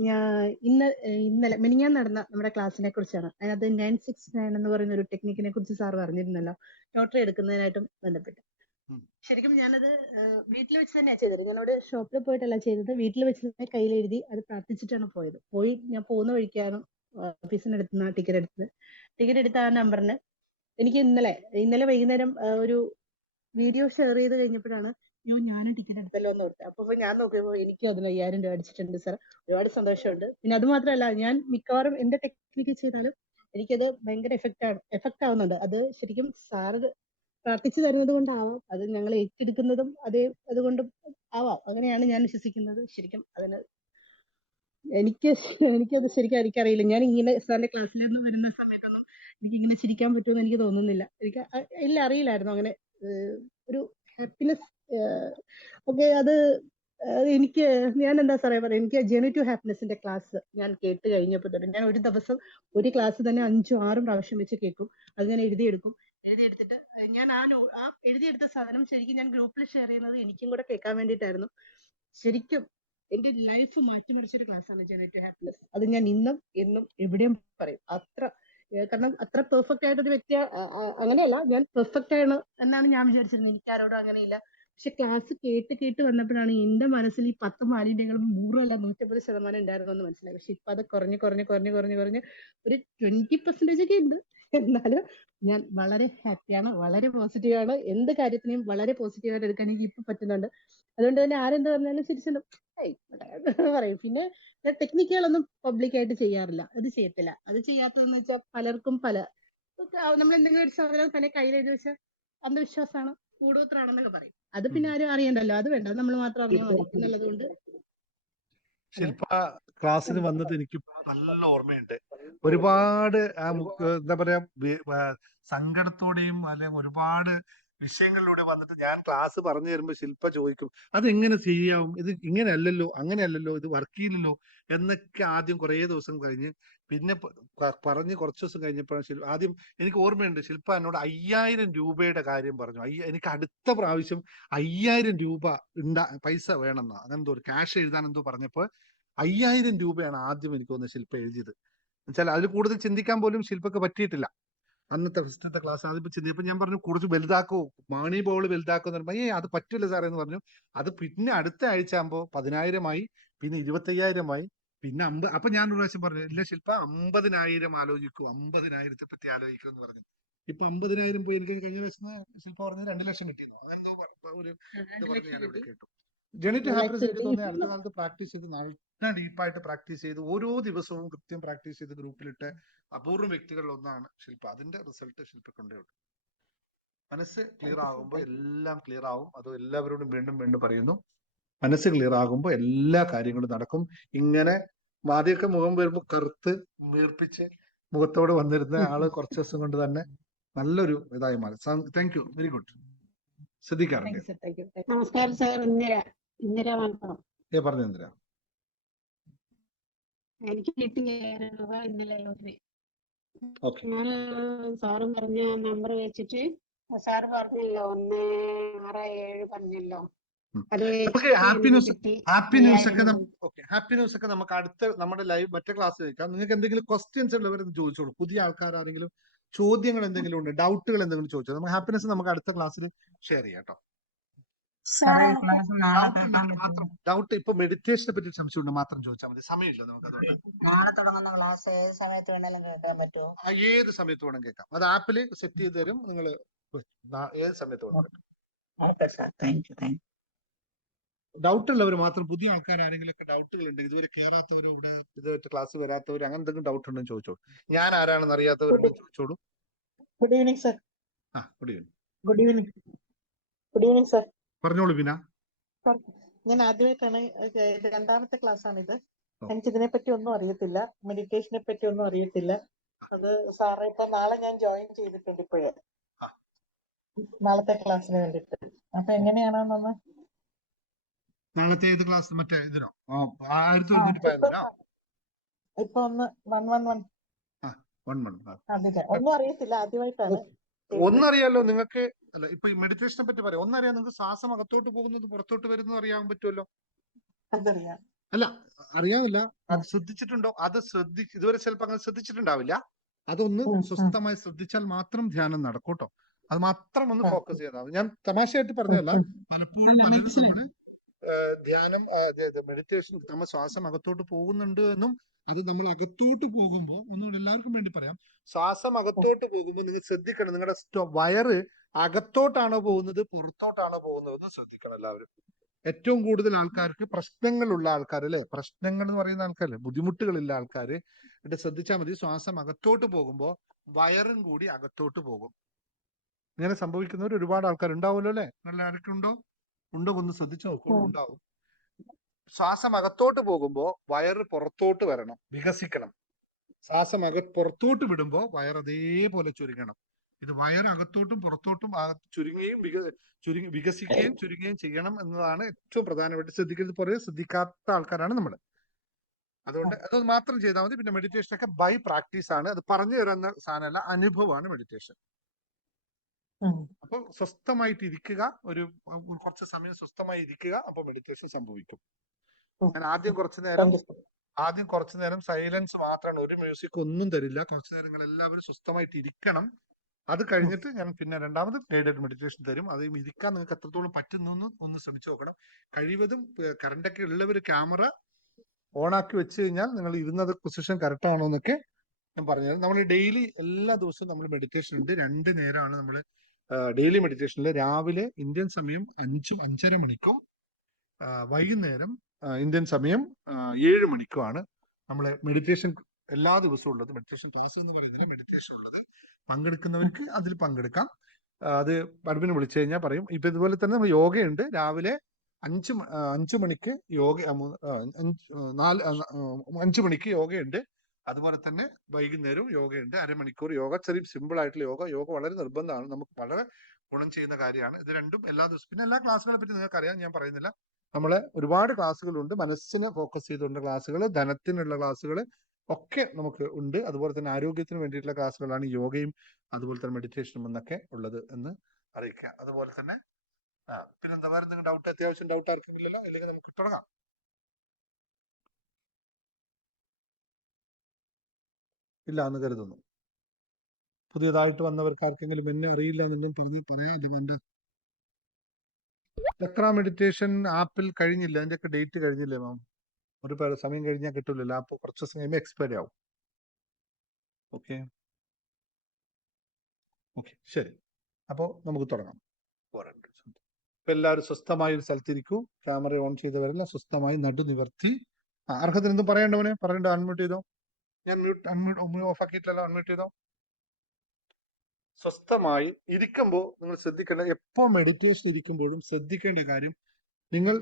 ഇന്നലെ മിനിഞ്ഞാന്ന് നടന്ന നമ്മുടെ ക്ലാസ്സിനെ കുറിച്ചാണ്. അതിനകത്ത് 969 എന്ന് പറയുന്ന ഒരു ടെക്നിക്കിനെ കുറിച്ച് സാർ പറഞ്ഞിരുന്നല്ലോ, ലോട്ടറി എടുക്കുന്നതിനായിട്ടും ബന്ധപ്പെട്ട്. ഉം. ശരിക്കും ഞാനത് വീട്ടിൽ വെച്ച് തന്നെയാണ് ചെയ്തത്. ഞാനവിടെ ഷോപ്പിൽ പോയിട്ടല്ല ചെയ്തത്, വീട്ടിൽ വെച്ച് തന്നെ കയ്യിൽ എഴുതി അത് പ്രാർത്ഥിച്ചിട്ടാണ് പോയത്. ഞാൻ പോകുന്ന വഴിക്കാണ് ഓഫീസിന്റെ അടുത്ത് നിന്ന് ടിക്കറ്റ് എടുത്ത ആ നമ്പറിന് എനിക്ക് ഇന്നലെ വൈകുന്നേരം ഒരു വീഡിയോ ഷെയർ ചെയ്ത് കഴിഞ്ഞപ്പോഴാണ് ഞാനും ടിക്കറ്റ് എടുത്തല്ലോ എന്ന് ഓർത്തത്. അപ്പൊ ഞാൻ നോക്കിയപ്പോൾ എനിക്കും അതിന് 5000 രൂപ അടിച്ചിട്ടുണ്ട് സാർ. ഒരുപാട് സന്തോഷമുണ്ട്. പിന്നെ അത് മാത്രമല്ല, ഞാൻ മിക്കവാറും എന്ത് ടെക്നിക്ക് ചെയ്താലും എനിക്കത് ഭയങ്കര എഫക്ട് ആവുന്നുണ്ട്. അത് ശരിക്കും സാറ് പ്രാർത്ഥിച്ചു തരുന്നത് കൊണ്ടാവാം, അത് ഞങ്ങൾ ഏറ്റെടുക്കുന്നതും അതുകൊണ്ടും ആവാം. അങ്ങനെയാണ് ഞാൻ വിശ്വസിക്കുന്നത്. ശരിക്കും എനിക്കത് ശരിക്കും എനിക്കറിയില്ല. ഞാൻ ഇങ്ങനെ സാറിന്റെ ക്ലാസ്സിലൊന്നും വരുന്ന സമയത്തൊന്നും എനിക്ക് ഇങ്ങനെ ചിരിക്കാൻ പറ്റുമെന്ന് എനിക്ക് തോന്നുന്നില്ല. എനിക്ക് അറിയില്ലായിരുന്നു അങ്ങനെ ഒരു ഹാപ്പിനെസ്. ഓക്കെ, അത് എനിക്ക് ഞാൻ എന്താ സാറേ പറയാം, എനിക്ക് ജേർണി ഹാപ്പിനെസിന്റെ ക്ലാസ് ഞാൻ കേട്ട് കഴിഞ്ഞപ്പോൾ തൊട്ട് ഞാൻ ഒരു ദിവസം ഒരു ക്ലാസ് തന്നെ 5ഉം 6ഉം പ്രാവശ്യം വെച്ച് കേൾക്കും. അത് ഞാൻ എഴുതിയെടുത്തിട്ട് ഞാൻ ആ എഴുതിയെടുത്ത സാധനം ശരിക്കും ഞാൻ ഗ്രൂപ്പിൽ ഷെയർ ചെയ്യുന്നത് എനിക്കും കൂടെ കേൾക്കാൻ വേണ്ടിയിട്ടായിരുന്നു. ശരിക്കും എന്റെ ലൈഫ് മാറ്റിമറിച്ചൊരു ക്ലാസ്സാണ് ജേർണി ഹാപ്പിനെസ്. അത് ഞാൻ ഇന്നും എന്നും എവിടെയും പറയും. കാരണം അത്ര പെർഫെക്റ്റ് ആയിട്ടൊരു വ്യക്തി അങ്ങനെയല്ല, ഞാൻ പെർഫെക്റ്റ് ആണ് എന്നാണ് ഞാൻ വിചാരിച്ചിരുന്നത്. എനിക്കാരോടും അങ്ങനെയില്ല. പക്ഷെ ക്ലാസ് കേട്ട് വന്നപ്പോഴാണ് എന്റെ മനസ്സിൽ ഈ 10 മാലിന്യങ്ങളും 100 അല്ല 150% ഉണ്ടായിരുന്നു എന്ന് മനസ്സിലായി. പക്ഷെ ഇപ്പൊ അത് കുറഞ്ഞ് ഒരു 20% ഒക്കെ ഉണ്ട്. എന്നാലും ഞാൻ വളരെ ഹാപ്പിയാണ്, വളരെ പോസിറ്റീവാണ്. എന്ത് കാര്യത്തിനെയും വളരെ പോസിറ്റീവായിട്ട് എടുക്കാൻ എനിക്ക് ഇപ്പൊ പറ്റുന്നുണ്ട്. അതുകൊണ്ട് തന്നെ ആരെന്ത് പറഞ്ഞാലും ചിരിച്ചുണ്ട് പറയും. പിന്നെ ടെക്നിക്കുകളൊന്നും പബ്ലിക്കായിട്ട് ചെയ്യാറില്ല, അത് ചെയ്യത്തില്ല. അത് ചെയ്യാത്തതെന്ന് വെച്ചാൽ പലർക്കും നമ്മൾ എന്തെങ്കിലും ഒരു സാധനം തന്നെ കയ്യിൽ എഴുതി വെച്ചാൽ അന്ധവിശ്വാസമാണ്, കൂടോത്രാണെന്നൊക്കെ പറയും. അത് പിന്നെ ആരും അറിയണ്ടല്ലോ, അത് വേണ്ട, നമ്മൾ മാത്രം അറിഞ്ഞാൽ മതി എന്നുള്ളത് കൊണ്ട്. ശില്പ ക്ലാസ്സിന് വന്നത് എനിക്ക് നല്ല ഓർമ്മയുണ്ട്. ഒരുപാട് എന്താ പറയാ സങ്കടത്തോടെയും അല്ലെങ്കിൽ ഒരുപാട് വിഷയങ്ങളിലൂടെ വന്നിട്ട് ഞാൻ ക്ലാസ് പറഞ്ഞു തരുമ്പോൾ ശില്പ ചോദിക്കും അതെങ്ങനെ ചെയ്യാവും, ഇത് ഇങ്ങനെയല്ലല്ലോ, അങ്ങനെയല്ലല്ലോ, ഇത് വർക്ക് ചെയ്യില്ലല്ലോ എന്നൊക്കെ ആദ്യം കുറേ ദിവസം കഴിഞ്ഞ് പിന്നെ പറഞ്ഞ് കുറച്ച് ദിവസം കഴിഞ്ഞപ്പോഴാണ് ആദ്യം എനിക്ക് ഓർമ്മയുണ്ട് ശില്പ എന്നോട് 5000 രൂപയുടെ കാര്യം പറഞ്ഞു. എനിക്ക് അടുത്ത പ്രാവശ്യം 5000 രൂപ പൈസ വേണമെന്നാ അങ്ങനെന്തോ ഒരു ക്യാഷ് എഴുതാൻ എന്തോ പറഞ്ഞപ്പോൾ 5000 രൂപയാണ് ആദ്യം എനിക്ക് തോന്നുന്നത് ശില്പ എഴുതിയത്. എന്നുവെച്ചാൽ അതിൽ കൂടുതൽ ചിന്തിക്കാൻ പോലും ശില്പക്ക് പറ്റിയിട്ടില്ല അന്നത്തെ ഫസ്റ്റത്തെ ക്ലാസ്. അതിപ്പോ ചിന്തിയപ്പോൾ ഞാൻ പറഞ്ഞു കുറച്ച് വലുതാക്കോ, മണി ബോൾ വലുതാക്കോ എന്ന് പറയുമ്പോൾ അത് പറ്റില്ല സാറേ എന്ന് പറഞ്ഞു. അത് പിന്നെ അടുത്ത ആഴ്ച ആകുമ്പോൾ 10000 പിന്നെ 25000 പിന്നെ 50. അപ്പൊ ഞാൻ ഒരു പ്രാവശ്യം പറഞ്ഞു ഇല്ല ശില്പ 50000 ആലോചിക്കൂ, 50000 പറ്റി ആലോചിക്കൂ എന്ന് പറഞ്ഞു. ഇപ്പൊ 50000 പോയി. എനിക്ക് കഴിഞ്ഞ ദിവസം ശില്പ പറഞ്ഞത് 2 ലക്ഷം കിട്ടി ഒരു ഇത് പറഞ്ഞ് ഞാൻ ഇവിടെ കേട്ടു. ജേർണി ഹാപ്പിനെസ് എനിക്ക് തോന്നുന്നത് അടുത്ത കാലത്ത് പ്രാക്ടീസ് ചെയ്ത് നല്ല ഡീപ്പായിട്ട് പ്രാക്ടീസ് ചെയ്ത് ഓരോ ദിവസവും കൃത്യം പ്രാക്ടീസ് ചെയ്ത് ഗ്രൂപ്പിലിട്ട് അപൂർവം വ്യക്തികളിൽ ഒന്നാണ് ശില്പ. അതിന്റെ റിസൾട്ട് ശില്പക്കൊണ്ടേ ഉണ്ട്. മനസ്സ് ക്ലിയർ ആകുമ്പോൾ എല്ലാം ക്ലിയർ ആവും. അത് എല്ലാവരോടും വീണ്ടും വീണ്ടും പറയുന്നു. മനസ്സ് ക്ലിയർ ആകുമ്പോൾ എല്ലാ കാര്യങ്ങളും നടക്കും. ഇങ്ങനെ ആദ്യമൊക്കെ മുഖം വരുമ്പോൾ കറുത്ത് വീർപ്പിച്ച് മുഖത്തോട് വന്നിരുന്ന ആള് കുറച്ച് ദിവസം കൊണ്ട് തന്നെ നല്ലൊരു ഇതായി മാറി. Thank you, very good. ശ്രദ്ധിക്കാറുണ്ട്. നമസ്കാരം സാർ. ഇന്ദിര മലപ്പുറം. പറഞ്ഞു ഇന്ദിര. എനിക്ക് കിട്ടി 5000 രൂപ ഇന്നലെ ലോട്ടറി. ഓക്കെ, ഞാൻ സാറും പറഞ്ഞ നമ്പർ വെച്ചിട്ട് സാറ് പറഞ്ഞല്ലോ 167 പറഞ്ഞല്ലോ, അത് ഹാപ്പി ന്യൂസ് ഒക്കെ നമുക്ക് അടുത്ത നമ്മുടെ ലൈവ് മറ്റേ ക്ലാസ് കേൾക്കാം. നിങ്ങൾക്ക് എന്തെങ്കിലും ക്വസ്റ്റ്യൻസ് ഉള്ളവർ ചോദിച്ചോളൂ. പുതിയ ആൾക്കാർ ആരെങ്കിലും ചോദ്യങ്ങൾ എന്തെങ്കിലും ഉണ്ട്, ഡൗട്ടുകൾ എന്തെങ്കിലും ചോദിച്ചോ. നമുക്ക് ഹാപ്പിനെസ് നമുക്ക് അടുത്ത ക്ലാസ്സിൽ ഷെയർ ചെയ്യാം കേട്ടോ. ഡൗട്ട് ഇപ്പൊ മെഡിറ്റേഷനെ പറ്റി സംശയമുണ്ട് മാത്രം ചോദിച്ചാൽ മതി, സമയമില്ല നമുക്ക്. അതുകൊണ്ട് നാളെ തുടങ്ങുന്ന ക്ലാസ് ഏത് സമയത്ത് വേണേലും കേൾക്കാൻ പറ്റുമോ? ഏത് സമയത്ത് വേണം കേൾക്കാം. അത് ആപ്പിൽ സെറ്റ് ചെയ്ത് തരും. നിങ്ങൾ ഏത് സമയത്ത് വേണം. ഡൗട്ട് ഉള്ളവർ മാത്രം, പുതിയ ആൾക്കാർ ആരെങ്കിലും ഒക്കെ ഡൗട്ടുകൾ ഉണ്ട്, ഇതുവരെ കയറാത്തവരോ ഇവിടെ ഇതുവരെ ക്ലാസ് വരാത്തവരോ അങ്ങനെ എന്തെങ്കിലും ഡൗട്ട് ഉണ്ടെന്ന് ചോദിച്ചോളൂ. ഞാൻ ആരാണെന്ന് അറിയാത്തവരുണ്ടെന്ന് ചോദിച്ചോളൂ. Good evening sir. Good evening. Good evening. Good evening sir. പറഞ്ഞോളൂ ബിന. ഞാൻ ആദ്യമായിട്ടാണ്, രണ്ടാമത്തെ ക്ലാസ് ആണിത്. എനിക്ക് ഇതിനെ പറ്റി ഒന്നും അറിയത്തില്ല, മെഡിറ്റേഷനെ പറ്റി ഒന്നും അറിയത്തില്ല. അത് സാറേ ഇപ്പൊ നാളെ ഞാൻ ജോയിൻ ചെയ്തിട്ടുണ്ട് ഇപ്പോഴേ, നാളത്തെ ക്ലാസ്സിന് വേണ്ടിട്ട്. അപ്പൊ എങ്ങനെയാണെന്നൊന്ന്. നാളത്തെ ഏത് ക്ലാസ്? മറ്റേ ഇതിനോ? ഇപ്പൊ ഒന്ന് 111 അതിന് ഒന്നും അറിയത്തില്ല, ആദ്യമായിട്ടാണ്. ഒന്നറിയാലോ നിങ്ങൾക്ക്. അല്ല, ഇപ്പൊ മെഡിറ്റേഷനെ പറ്റി പറയാം. ഒന്നറിയാം, നിങ്ങൾക്ക് ശ്വാസം അകത്തോട്ട് പോകുന്നത് പുറത്തോട്ട് വരുന്നത് അറിയാൻ പറ്റുമല്ലോ. അതറിയാം. അല്ല, അറിയാമില്ല, അത് ശ്രദ്ധിച്ചിട്ടുണ്ടോ? അത് ഇതുവരെ ചിലപ്പോ അങ്ങനെ ശ്രദ്ധിച്ചിട്ടുണ്ടാവില്ല. അതൊന്ന് സ്വസ്ഥമായി ശ്രദ്ധിച്ചാൽ മാത്രം ധ്യാനം നടക്കൂട്ടോ. അത് മാത്രം ഒന്ന് ആ, ഫോക്കസ് ചെയ്താൽ. ഞാൻ തമാശയായിട്ട് പറഞ്ഞതല്ല. ഉം. പലപ്പോഴും അല്ല, പലരും മനസ്സിലായി. നമ്മള് ധ്യാനം മെഡിറ്റേഷൻ നമ്മൾ ശ്വാസം അകത്തോട്ട് പോകുന്നുണ്ട് എന്നും അത് നമ്മൾ അകത്തോട്ട് പോകുമ്പോൾ ഒന്നുകൂടി എല്ലാവർക്കും വേണ്ടി പറയാം. ശ്വാസം അകത്തോട്ട് പോകുമ്പോൾ നിങ്ങൾ ശ്രദ്ധിക്കണം, നിങ്ങളുടെ വയറ് അകത്തോട്ടാണോ പോകുന്നത് പുറത്തോട്ടാണോ പോകുന്നത് എന്ന് ശ്രദ്ധിക്കണം എല്ലാവരും. ഏറ്റവും കൂടുതൽ ആൾക്കാർക്ക് പ്രശ്നങ്ങളുള്ള ആൾക്കാർ അല്ലെ, പ്രശ്നങ്ങൾ എന്ന് പറയുന്ന ആൾക്കാരല്ലേ, ബുദ്ധിമുട്ടുകളുള്ള ആൾക്കാര് ഇത് ശ്രദ്ധിച്ചാൽ മതി. ശ്വാസം അകത്തോട്ട് പോകുമ്പോൾ വയറും കൂടി അകത്തോട്ട് പോകും. ഇങ്ങനെ സംഭവിക്കുന്നവർ ഒരുപാട് ആൾക്കാർ ഉണ്ടാവുമല്ലോ അല്ലെ? നല്ല ആരൊക്കെ ഉണ്ടോ ഒന്ന് ശ്രദ്ധിച്ചു നോക്കൂ. ഉണ്ടാവും. ശ്വാസം അകത്തോട്ട് പോകുമ്പോ വയറ് പുറത്തോട്ട് വരണം, വികസിക്കണം. ശ്വാസം പുറത്തോട്ട് വിടുമ്പോ വയർ അതേപോലെ ചുരുങ്ങണം. ഇത് വയറ് അകത്തോട്ടും പുറത്തോട്ടും ചുരുങ്ങുകയും വികസിക്കുകയും ചുരുങ്ങുകയും ചെയ്യണം എന്നതാണ് ഏറ്റവും പ്രധാനമായിട്ട് ശ്രദ്ധിക്കുന്നത്. പോലെ ശ്രദ്ധിക്കാത്ത ആൾക്കാരാണ് നമ്മൾ. അതുകൊണ്ട് അത് മാത്രം ചെയ്താൽ മതി. പിന്നെ മെഡിറ്റേഷൻ ഒക്കെ ബൈ പ്രാക്ടീസ് ആണ്. അത് പറഞ്ഞു തരുന്ന സാധനമല്ല, അനുഭവമാണ് മെഡിറ്റേഷൻ. അപ്പോൾ സ്വസ്ഥമായിട്ട് ഇരിക്കുക, ഒരു കുറച്ച് സമയം സ്വസ്ഥമായി ഇരിക്കുക, അപ്പൊ മെഡിറ്റേഷൻ സംഭവിക്കും. ഞാൻ ആദ്യം കുറച്ചു നേരം സൈലൻസ് മാത്രമാണ്, ഒരു മ്യൂസിക് ഒന്നും തരില്ല. കുറച്ചു നേരങ്ങൾ എല്ലാവരും സ്വസ്ഥമായിട്ട് ഇരിക്കണം. അത് കഴിഞ്ഞിട്ട് ഞാൻ പിന്നെ രണ്ടാമത് ഗൈഡഡ് മെഡിറ്റേഷൻ തരും. അത് ഇരിക്കാൻ നിങ്ങൾക്ക് എത്രത്തോളം പറ്റുന്നു ഒന്ന് ശ്രമിച്ചു നോക്കണം. കഴിവതും കറണ്ടൊക്കെ ഉള്ളവർ ക്യാമറ ഓണാക്കി വെച്ച് കഴിഞ്ഞാൽ നിങ്ങൾ ഇരുന്നത് പൊസിഷൻ കറക്റ്റ് ആണോ എന്നൊക്കെ ഞാൻ പറഞ്ഞുതരാം. നമ്മൾ ഡെയിലി എല്ലാ ദിവസവും നമ്മൾ മെഡിറ്റേഷൻ ഉണ്ട്. 2 നേരമാണ് നമ്മൾ ഡെയിലി മെഡിറ്റേഷനിൽ. രാവിലെ ഇന്ത്യൻ സമയം 5:30 മണിക്കും വൈകുന്നേരം ഇന്ത്യൻ സമയം 7 മണിക്കുമാണ് നമ്മളെ മെഡിറ്റേഷൻ എല്ലാ ദിവസവും ഉള്ളത്. മെഡിറ്റേഷൻ ക്ലാസ് എന്ന് പറയുന്നത് മെഡിറ്റേഷൻ ഉള്ളത്. പങ്കെടുക്കുന്നവർക്ക് അതിൽ പങ്കെടുക്കാം. അത് അഡ്മിനെ വിളിച്ചു കഴിഞ്ഞാൽ പറയും. ഇപ്പൊ ഇതുപോലെ തന്നെ നമ്മൾ യോഗയുണ്ട്. രാവിലെ 5 മണിക്ക് യോഗ, 5 മണിക്ക് യോഗയുണ്ട്. അതുപോലെ തന്നെ വൈകുന്നേരവും യോഗയുണ്ട്. അരമണിക്കൂർ യോഗ, ചെറിയ സിമ്പിൾ ആയിട്ടുള്ള യോഗ വളരെ നിർബന്ധമാണ്, നമുക്ക് വളരെ ഗുണം ചെയ്യുന്ന കാര്യമാണ്. ഇത് രണ്ടും എല്ലാ ദിവസവും. പിന്നെ എല്ലാ ക്ലാസ്സുകളെ പറ്റി നിങ്ങൾക്ക് അറിയാം, ഞാൻ പറയുന്നില്ല. നമ്മളെ ഒരുപാട് ക്ലാസ്സുകളുണ്ട്. മനസ്സിനെ ഫോക്കസ് ചെയ്തുകൊണ്ട് ക്ലാസ്സുകൾ, ധനത്തിനുള്ള ക്ലാസ്സുകൾ ഒക്കെ നമുക്ക് ഉണ്ട്. അതുപോലെ തന്നെ ആരോഗ്യത്തിന് വേണ്ടിയിട്ടുള്ള ക്ലാസ്സുകളാണ് യോഗയും അതുപോലെ തന്നെ മെഡിറ്റേഷനും എന്നൊക്കെ ഉള്ളത് എന്ന് അറിയിക്കുക. അതുപോലെ തന്നെ പിന്നെന്താ, വേറെ എന്തെങ്കിലും ഡൗട്ട്, അത്യാവശ്യം ഡൗട്ട് ആർക്കെങ്കിലല്ലോ, അല്ലെങ്കിൽ നമുക്ക് തുടങ്ങാം. ഇല്ല എന്ന് കരുതുന്നു. പുതിയതായിട്ട് വന്നവർക്ക് ആർക്കെങ്കിലും എന്നെ അറിയില്ല എന്നുണ്ടെങ്കിൽ പറയാം. ചക്ര മെഡിറ്റേഷൻ ആപ്പിൽ കഴിഞ്ഞില്ല, അതിന്റെ ഒക്കെ ഡേറ്റ് കഴിഞ്ഞില്ലേ മാം? ഒരു സമയം കഴിഞ്ഞാൽ കിട്ടില്ലല്ലോ, ആപ്പ് കുറച്ച് ദിവസം കഴിയുമ്പോൾ എക്സ്പയറി ആവും. ഓക്കെ, ശരി. അപ്പോൾ നമുക്ക് തുടങ്ങാം. ഇപ്പൊ എല്ലാവരും സ്വസ്ഥമായി ഒരു സ്ഥലത്തിരിക്കൂ. ക്യാമറ ഓൺ ചെയ്തവരെല്ലാം സ്വസ്ഥമായി നടു നിവർത്തി. അർഹത്തിന് എന്തും പറയണ്ടവനെ പറയണ്ട. അൺമ്യൂട്ട് ചെയ്തോ. ഞാൻ ഓഫ് ആക്കിയിട്ടില്ലല്ലോ, അൺമ്യൂട്ട് ചെയ്തോ. സ്വസ്ഥമായി ഇരിക്കുമ്പോൾ നിങ്ങൾ ശ്രദ്ധിക്കേണ്ട, എപ്പോ മെഡിറ്റേഷൻ ഇരിക്കുമ്പോഴും ശ്രദ്ധിക്കേണ്ട കാര്യം, നിങ്ങൾ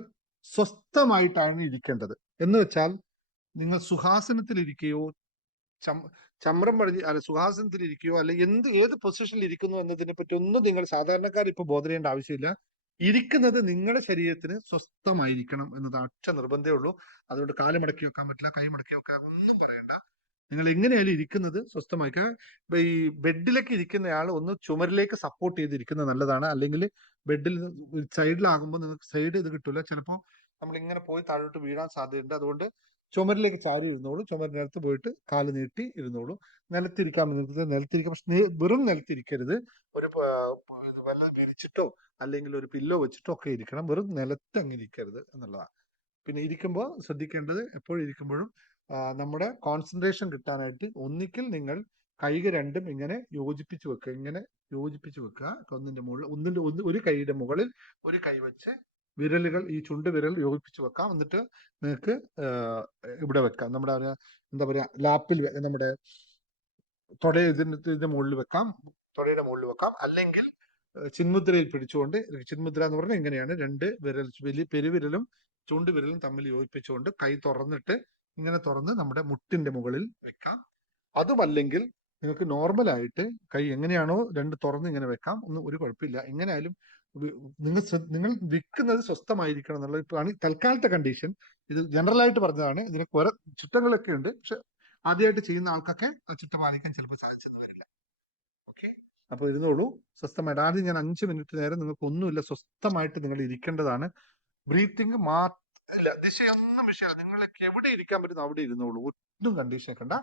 സ്വസ്ഥമായിട്ടാണ് ഇരിക്കേണ്ടത്. എന്ന് വെച്ചാൽ നിങ്ങൾ സുഖാസനത്തിൽ ഇരിക്കുകയോ ചമ്രം പടിഞ്ഞ് സുഖാസനത്തിൽ ഇരിക്കുകയോ അല്ലെ ഏത് പൊസിഷനിൽ ഇരിക്കുന്നു എന്നതിനെ പറ്റി ഒന്നും നിങ്ങൾ സാധാരണക്കാർ ഇപ്പൊ ബോധം ആവശ്യമില്ല. ഇരിക്കുന്നത് നിങ്ങളുടെ ശരീരത്തിന് സ്വസ്ഥമായിരിക്കണം എന്നത് ഒറ്റ നിർബന്ധമേ ഉള്ളൂ. അതുകൊണ്ട് കാല് മടക്കി വെക്കാൻ പറ്റില്ല, കൈ മടക്കി വെക്കാൻ ഒന്നും പറയണ്ട. നിങ്ങൾ എങ്ങനെയായാലും ഇരിക്കുന്നത് സ്വസ്ഥമായിരിക്കുക. ഈ ബെഡിലേക്ക് ഇരിക്കുന്നയാൾ ഒന്ന് ചുമരിലേക്ക് സപ്പോർട്ട് ചെയ്തിരിക്കുന്നത് നല്ലതാണ്. അല്ലെങ്കിൽ ബെഡിൽ സൈഡിലാകുമ്പോൾ നിങ്ങൾക്ക് സൈഡ് ഇത് കിട്ടില്ല. ചിലപ്പോൾ നമ്മൾ ഇങ്ങനെ പോയി താഴോട്ട് വീഴാൻ സാധ്യതയുണ്ട്. അതുകൊണ്ട് ചുമരിലേക്ക് ചാരി ഇരുന്നോളൂ. ചുമരിനടുത്ത് പോയിട്ട് കാല് നീട്ടി ഇരുന്നോളൂ. നിലത്തിരിക്കാൻ നിലത്തിരിക്കാം, പക്ഷെ വെറും നിലത്തിരിക്കരുത്. ഒരു വല്ല വിരിച്ചിട്ടോ അല്ലെങ്കിൽ ഒരു പില്ലോ വെച്ചിട്ടോ ഒക്കെ ഇരിക്കണം. വെറും നിലത്ത് അങ്ങ് ഇരിക്കരുത് എന്നുള്ളതാണ്. പിന്നെ ഇരിക്കുമ്പോൾ ശ്രദ്ധിക്കേണ്ടത്, എപ്പോഴും ഇരിക്കുമ്പോഴും നമ്മുടെ കോൺസെൻട്രേഷൻ കിട്ടാനായിട്ട് ഒന്നിക്കിൽ നിങ്ങൾ കൈകൾ രണ്ടും ഇങ്ങനെ യോജിപ്പിച്ച് വെക്കുക. ഇങ്ങനെ യോജിപ്പിച്ച് വെക്കുക. ഒന്നിന്റെ മുകളിൽ ഒരു കൈയുടെ മുകളിൽ ഒരു കൈ വെച്ച് വിരലുകൾ, ഈ ചുണ്ട് വിരൽ യോജിപ്പിച്ച് വെക്കാം. എന്നിട്ട് നിങ്ങൾക്ക് ഇവിടെ വെക്കാം. നമ്മുടെ എന്താ പറയാ, ലാപ്പിൽ നമ്മുടെ ഇതിന്റെ മുകളിൽ വെക്കാം, തൊടയുടെ മുകളിൽ വെക്കാം. അല്ലെങ്കിൽ ചിന്മുദ്രയിൽ പിടിച്ചുകൊണ്ട്, ചിന്മുദ്ര എന്ന് പറഞ്ഞാൽ ഇങ്ങനെയാണ്, 2 വിരൽ, പെരുവിരലും ചൂണ്ടുവിരലും തമ്മിൽ യോജിപ്പിച്ചുകൊണ്ട് കൈ തുറന്നിട്ട് ഇങ്ങനെ തുറന്ന് നമ്മുടെ മുട്ടിന്റെ മുകളിൽ വെക്കാം. അതുമല്ലെങ്കിൽ നിങ്ങൾക്ക് നോർമലായിട്ട് കൈ എങ്ങനെയാണോ 2 തുറന്ന് ഇങ്ങനെ വെക്കാം. ഒരു കുഴപ്പമില്ല. എങ്ങനെയായാലും നിങ്ങൾ വിൽക്കുന്നത് സ്വസ്ഥമായിരിക്കണം എന്നുള്ള ഇപ്പോഴാണ് തൽക്കാലത്തെ കണ്ടീഷൻ. ഇത് ജനറൽ ആയിട്ട് പറഞ്ഞതാണ്. ഇതിന് കുറെ ചുറ്റങ്ങളൊക്കെ ഉണ്ട്. പക്ഷെ ആദ്യമായിട്ട് ചെയ്യുന്ന ആൾക്കൊക്കെ ചുറ്റം പാലിക്കാൻ ചിലപ്പോൾ സാധിച്ചെന്ന് വരില്ല. ഓക്കെ, അപ്പൊ ഇരുന്നോളൂ സ്വസ്ഥമായിട്ട്. ആദ്യം ഞാൻ 5 മിനിറ്റ് നേരം നിങ്ങൾക്ക് ഒന്നുമില്ല, സ്വസ്ഥമായിട്ട് നിങ്ങൾ ഇരിക്കേണ്ടതാണ്. ബ്രീത്തിങ് ഇല്ല, ദിശയൊന്നും വിഷയമില്ല. നിങ്ങൾക്ക് എവിടെ ഇരിക്കാൻ പറ്റുന്നു അവിടെ ഇരുന്നോളൂ. ഒട്ടും കണ്ടീഷൻ വെക്കണ്ട.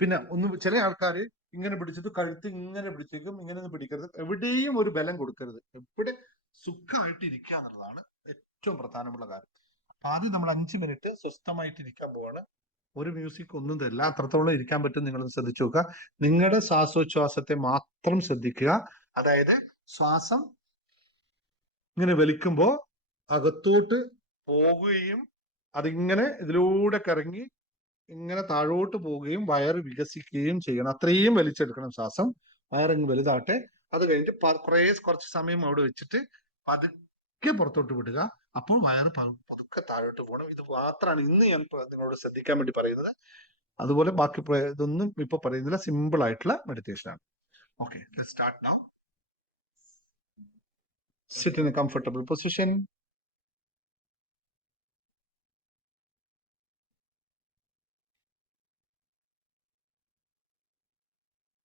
പിന്നെ ചില ആൾക്കാർ ഇങ്ങനെ പിടിച്ചിട്ട് കഴുത്ത് ഇങ്ങനെ പിടിച്ചേക്കും. ഇങ്ങനെ ഒന്നും പിടിക്കരുത്. എവിടെയും ഒരു ബലം കൊടുക്കരുത്. എവിടെ സുഖമായിട്ട് ഇരിക്കുക എന്നുള്ളതാണ് ഏറ്റവും പ്രധാനമുള്ള കാര്യം. അപ്പൊ ആദ്യം നമ്മൾ 5 മിനിറ്റ് സ്വസ്ഥമായിട്ട് ഇരിക്കാൻ പോവാണ്. ഒരു മ്യൂസിക് ഒന്നും തരില്ല. അത്രത്തോളം ഇരിക്കാൻ പറ്റും. നിങ്ങൾ ശ്രദ്ധിച്ചു നോക്കുക. നിങ്ങളുടെ ശ്വാസോച്ഛ്വാസത്തെ മാത്രം ശ്രദ്ധിക്കുക. അതായത് ശ്വാസം ഇങ്ങനെ വലിക്കുമ്പോ അകത്തോട്ട് പോകുകയും അതിങ്ങനെ ഇതിലൂടെ കറങ്ങി ഇങ്ങനെ താഴോട്ട് പോവുകയും വയറ് വികസിക്കുകയും ചെയ്യണം. അത്രയും വലിച്ചെടുക്കണം ശ്വാസം. വയറിങ് വലുതാട്ടെ. അത് കഴിഞ്ഞിട്ട് കുറച്ച് സമയം അവിടെ വെച്ചിട്ട് പതുക്കെ പുറത്തോട്ട് വിടുക. അപ്പോൾ വയറ് പതുക്കെ താഴോട്ട് പോകണം. ഇത് മാത്രമാണ് ഇന്ന് ഞാൻ നിങ്ങളോട് ശ്രദ്ധിക്കാൻ വേണ്ടി പറയുന്നത്. അതുപോലെ ബാക്കി ഇതൊന്നും ഇപ്പൊ പറയുന്നില്ല. സിമ്പിൾ ആയിട്ടുള്ള മെഡിറ്റേഷൻ ആണ്. Okay, start now. Sit in a comfortable position.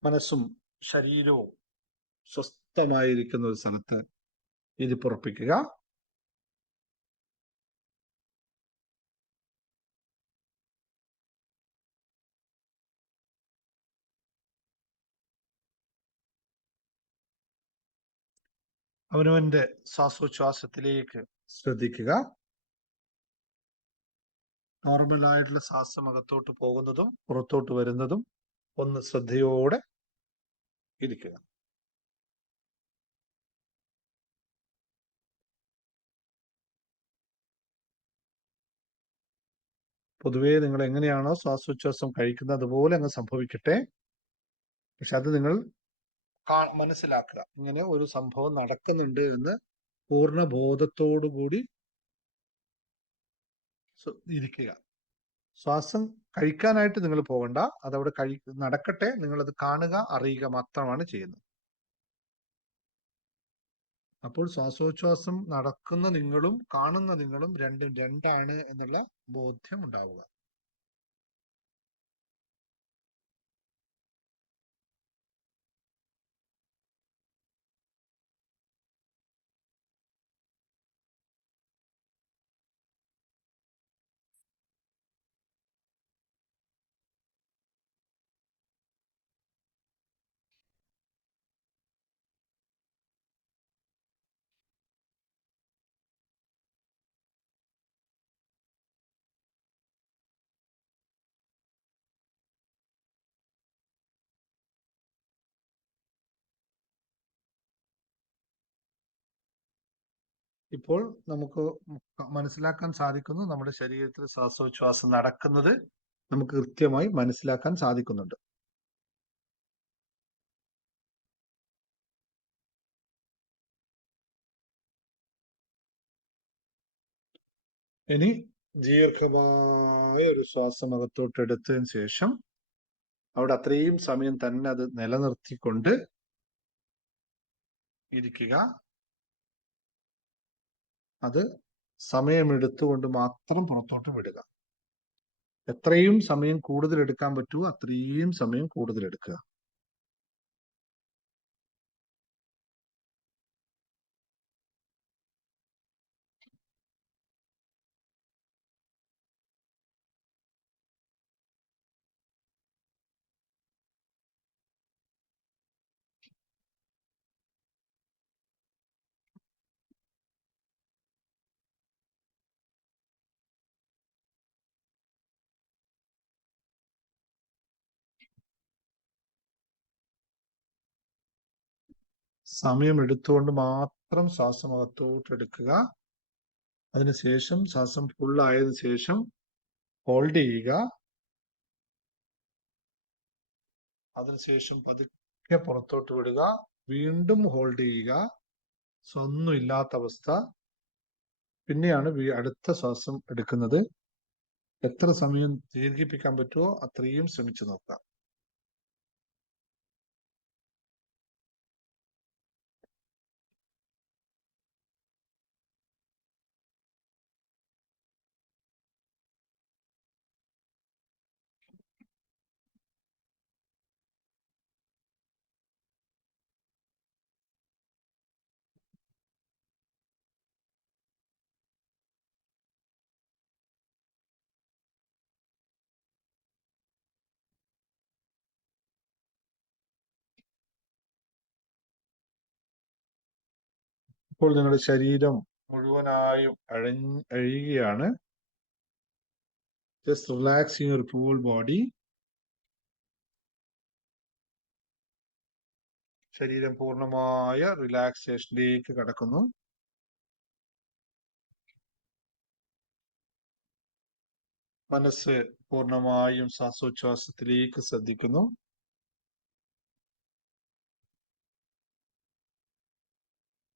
മനസ്സും ശരീരവും സ്വസ്ഥമായിരിക്കുന്ന ഒരു സ്ഥലത്ത് ഇരിപ്പുറപ്പിക്കുക. അവനവന്റെ ശ്വാസോച്ഛ്വാസത്തിലേക്ക് ശ്രദ്ധിക്കുക. നോർമൽ ആയിട്ടുള്ള ശ്വാസം അകത്തോട്ട് പോകുന്നതും പുറത്തോട്ട് വരുന്നതും ഒന്ന് ശ്രദ്ധയോടെ ഇരിക്കുക. പൊതുവേ നിങ്ങൾ എങ്ങനെയാണോ ശ്വാസോച്ഛ്വാസം കഴിക്കുന്നത് അതുപോലെ അങ്ങ് സംഭവിക്കട്ടെ. പക്ഷെ അത് നിങ്ങൾ മനസ്സിലാക്കുക. ഇങ്ങനെ ഒരു സംഭവം നടക്കുന്നുണ്ട് എന്ന് പൂർണ്ണ ബോധത്തോടുകൂടി ഇരിക്കുക. ശ്വാസം കഴിക്കാനായിട്ട് നിങ്ങൾ പോകണ്ട. അതവിടെ നടക്കട്ടെ. നിങ്ങളത് കാണുക, അറിയുക മാത്രമാണ് ചെയ്യുന്നത്. അപ്പോൾ ശ്വാസോച്ഛ്വാസം നടക്കുന്ന നിങ്ങളും കാണുന്ന നിങ്ങളും രണ്ടും രണ്ടാണ് എന്നുള്ള ബോധ്യം ഉണ്ടാവുക. ഇപ്പോൾ നമുക്ക് മനസ്സിലാക്കാൻ സാധിക്കുന്നു, നമ്മുടെ ശരീരത്തിൽ ശ്വാസോച്ഛ്വാസം നടക്കുന്നത് നമുക്ക് കൃത്യമായി മനസ്സിലാക്കാൻ സാധിക്കുന്നുണ്ട്. ഇനി ദീർഘമായ ഒരു ശ്വാസം അകത്തോട്ട് എടുത്തതിന് ശേഷം അവിടെ അത്രയും സമയം തന്നെ അത് നിലനിർത്തിക്കൊണ്ട് ഇരിക്കുക. അത് സമയമെടുത്തുകൊണ്ട് മാത്രം പുറത്തോട്ട് വിടുക. എത്രയും സമയം കൂടുതൽ എടുക്കാൻ പറ്റുമോ അത്രയും സമയം കൂടുതൽ എടുക്കുക. സമയം എടുത്തുകൊണ്ട് മാത്രം ശ്വാസം അകത്തോട്ട് എടുക്കുക. അതിനുശേഷം ശ്വാസം ഫുള്ളായതിനു ശേഷം ഹോൾഡ് ചെയ്യുക. അതിനുശേഷം പതുക്കെ പുറത്തോട്ട് വിടുക. വീണ്ടും ഹോൾഡ് ചെയ്യുക. ഒന്നും ഇല്ലാത്ത അവസ്ഥ. പിന്നെയാണ് അടുത്ത ശ്വാസം എടുക്കുന്നത്. എത്ര സമയം ദീർഘിപ്പിക്കാൻ പറ്റുമോ അത്രയും ശ്രമിച്ചു നോക്കാം. ഇപ്പോൾ നിങ്ങളുടെ ശരീരം മുഴുവനായും അഴിയുകയാണ്. Just relax your whole body. ശരീരം പൂർണ്ണമായ റിലാക്സേഷനിലേക്ക് കടക്കുന്നു. മനസ്സ് പൂർണ്ണമായും ശ്വാസോച്ഛ്വാസത്തിലേക്ക് ശ്രദ്ധിക്കുന്നു.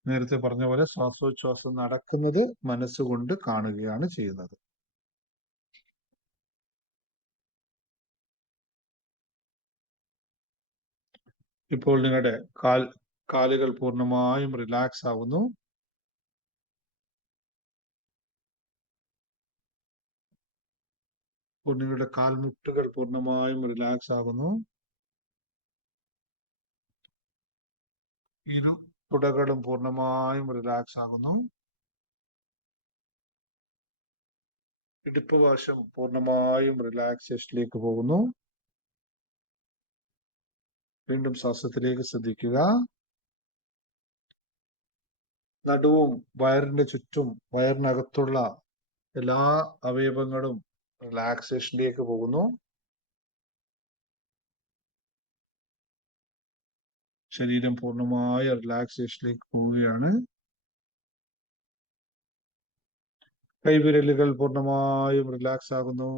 നേരത്തെ പറഞ്ഞ പോലെ ശ്വാസോച്ഛ്വാസം നടക്കുന്നത് മനസ്സുകൊണ്ട് കാണുകയാണ് ചെയ്യുന്നത്. ഇപ്പോൾ നിങ്ങളുടെ കാലുകൾ പൂർണ്ണമായും റിലാക്സ് ആവുന്നു. ഇപ്പോൾ നിങ്ങളുടെ കാൽമുട്ടുകൾ പൂർണ്ണമായും റിലാക്സ് ആകുന്നു. ഇരു തുടകളും പൂർണ്ണമായും റിലാക്സ് ആകുന്നു. ഇടുപ്പ് വശം പൂർണ്ണമായും റിലാക്സേഷനിലേക്ക് പോകുന്നു. വീണ്ടും ശ്വാസത്തിലേക്ക് ശ്രദ്ധിക്കുക. നടുവും വയറിന്റെ ചുറ്റും വയറിനകത്തുള്ള എല്ലാ അവയവങ്ങളും റിലാക്സേഷനിലേക്ക് പോകുന്നു. ശരീരം പൂർണ്ണമായ റിലാക്സേഷനിലേക്ക് പോവുകയാണ്. കൈവിരലുകൾ പൂർണ്ണമായും റിലാക്സ് ആകുന്നു.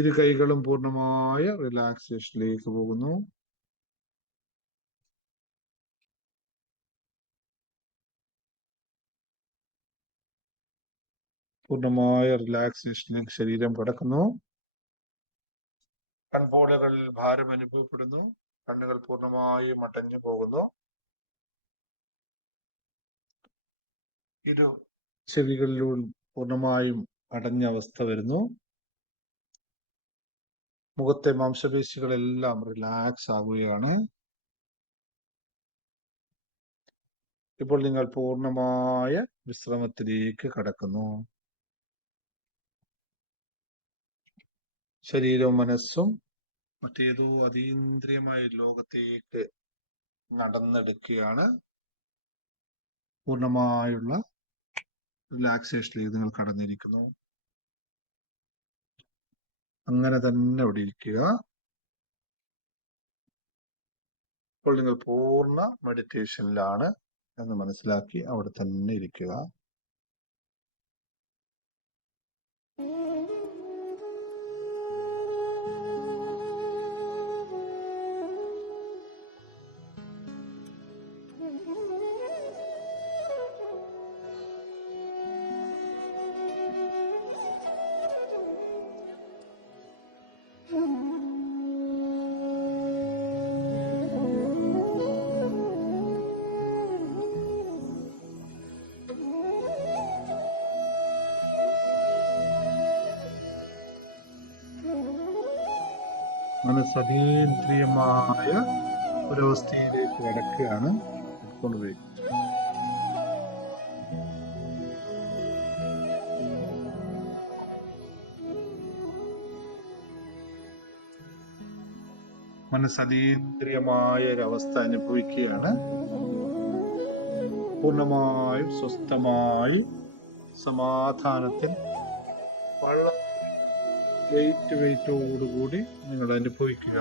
ഇരു കൈകളും പൂർണ്ണമായ റിലാക്സേഷനിലേക്ക് പോകുന്നു. പൂർണ്ണമായ റിലാക്സേഷനിലേക്ക് ശരീരം കിടക്കുന്നു. കൺപോളകളിൽ ഭാരം അനുഭവപ്പെടുന്നു. കണ്ണുകൾ പൂർണ്ണമായും അടഞ്ഞു പോകുന്നു. ഇരു ചെവികളിലൂടെ പൂർണ്ണമായും അടഞ്ഞ അവസ്ഥ വരുന്നു. മുഖത്തെ മാംസപേശികളെല്ലാം റിലാക്സ് ആകുകയാണ്. ഇപ്പോൾ നിങ്ങൾ പൂർണ്ണമായ വിശ്രമത്തിലേക്ക് കടക്കുന്നു. ശരീരവും മനസ്സും മറ്റേതോ അതീന്ദ്രിയമായ ലോകത്തേക്ക് നടന്നെടുക്കുകയാണ്. പൂർണ്ണമായുള്ള റിലാക്സേഷനിലേക്ക് നിങ്ങൾ കടന്നിരിക്കുന്നു. അങ്ങനെ തന്നെ അവിടെ ഇരിക്കുക. ഇപ്പോൾ നിങ്ങൾ പൂർണ്ണ മെഡിറ്റേഷനിലാണ് എന്ന് മനസ്സിലാക്കി അവിടെ തന്നെ ഇരിക്കുക. മനസ്സ് അതീന്ദ്രിയമായ ഒരവസ്ഥയിലേക്ക് കടക്കുകയാണ്. കൊണ്ടുപോയി മനസ്സ് അതീന്ദ്രിയമായ ഒരവസ്ഥ അനുഭവിക്കുകയാണ്. പൂർണ്ണമായും സ്വസ്ഥമായി സമാധാനത്തിൽ വെയിറ്റോടുകൂടി നിങ്ങൾ അനുഭവിക്കുക.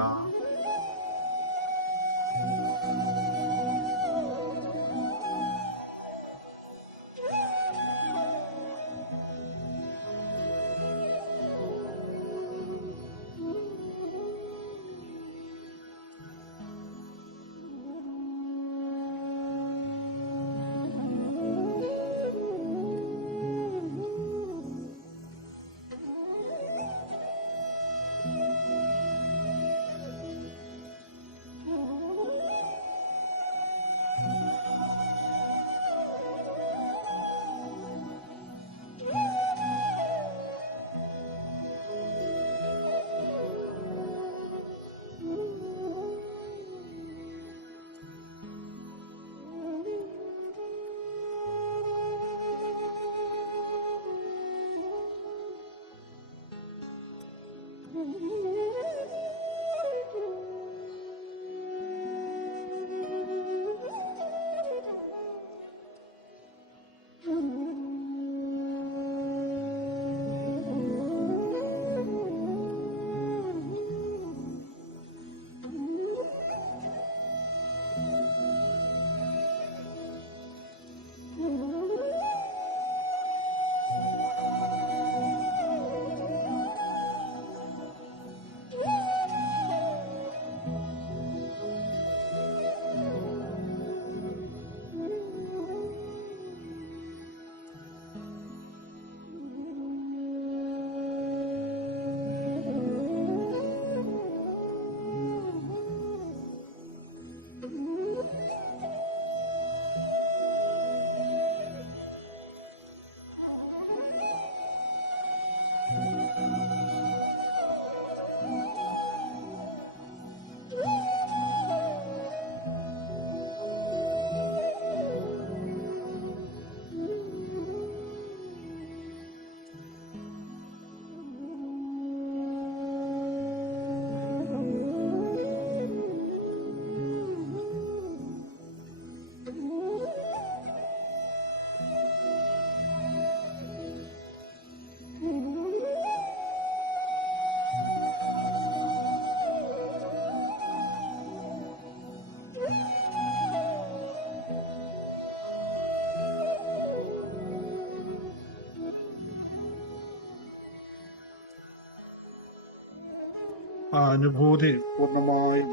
ആ അനുഭൂതി പൂർണ്ണമായും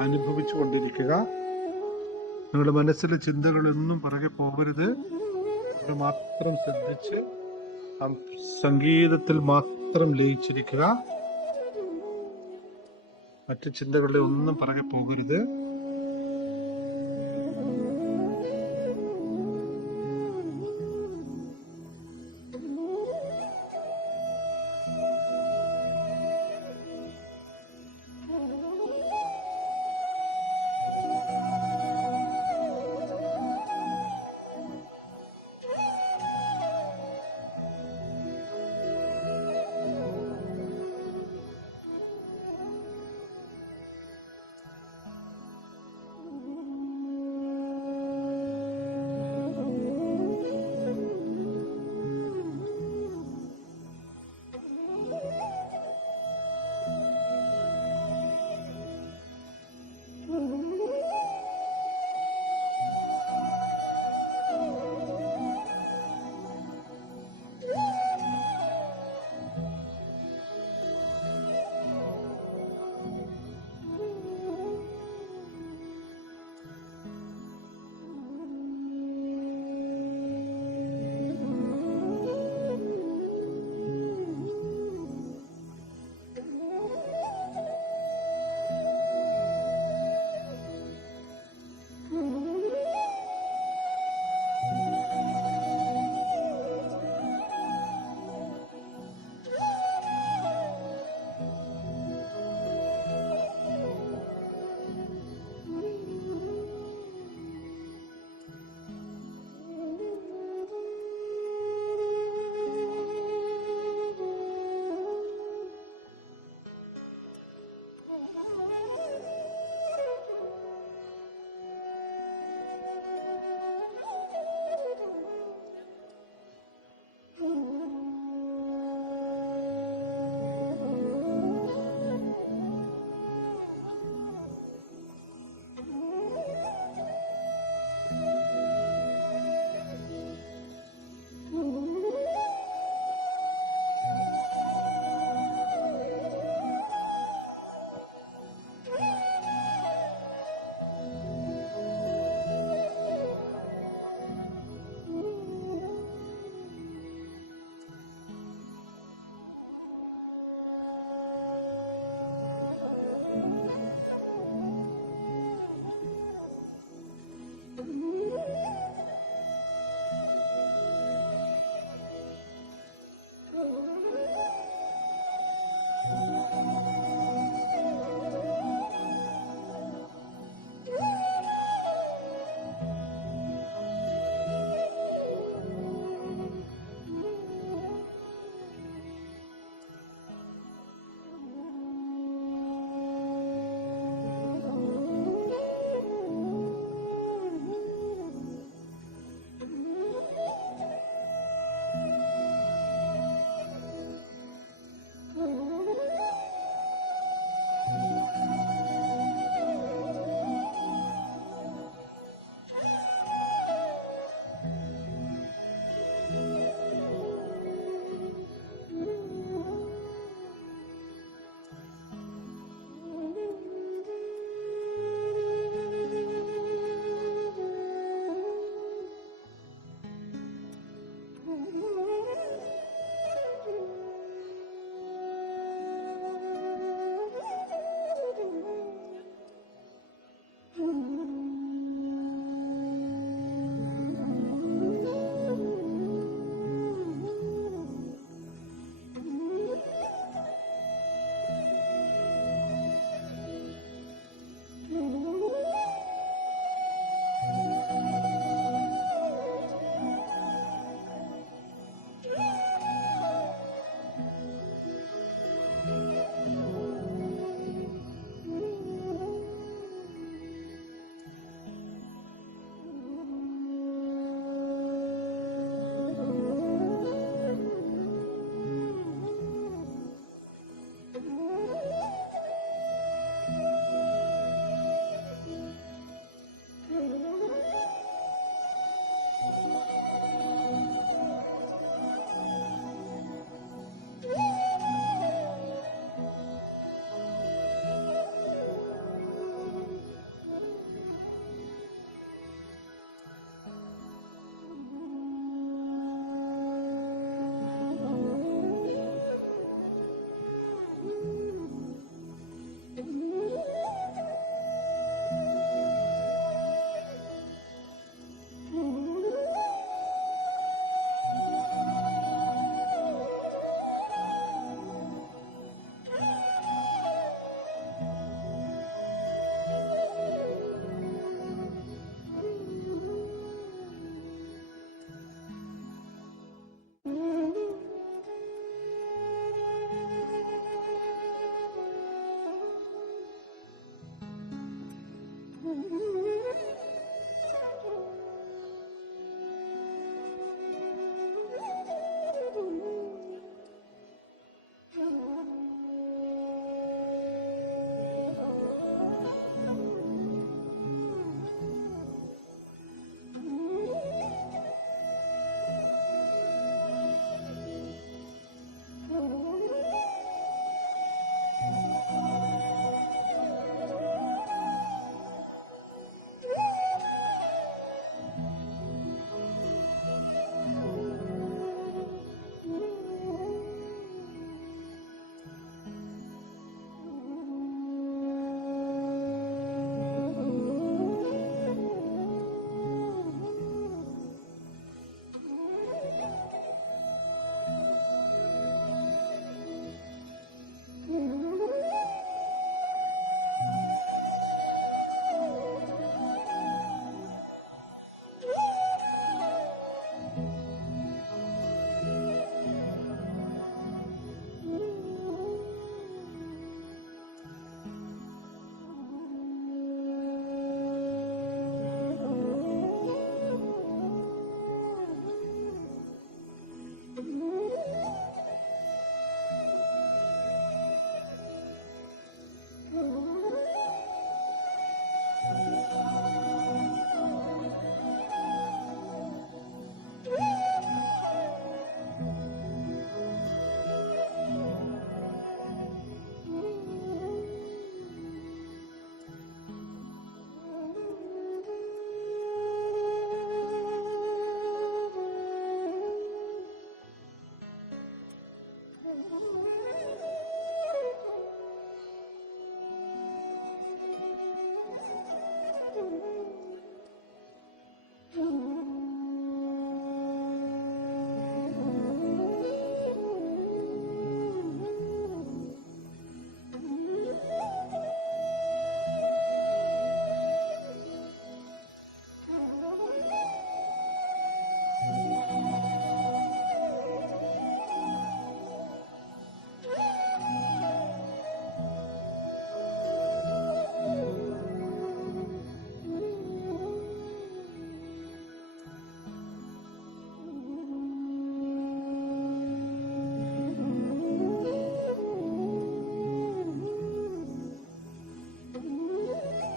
അനുഭവിച്ചു കൊണ്ടിരിക്കുക. നിങ്ങളുടെ മനസ്സിലെ ചിന്തകളൊന്നും പിറകെ പോകരുത്. അത് മാത്രം ശ്രദ്ധിച്ച് സംഗീതത്തിൽ മാത്രം ലയിച്ചിരിക്കുക. മറ്റു ചിന്തകളുടെ ഒന്നും പിറകെ പോകരുത്.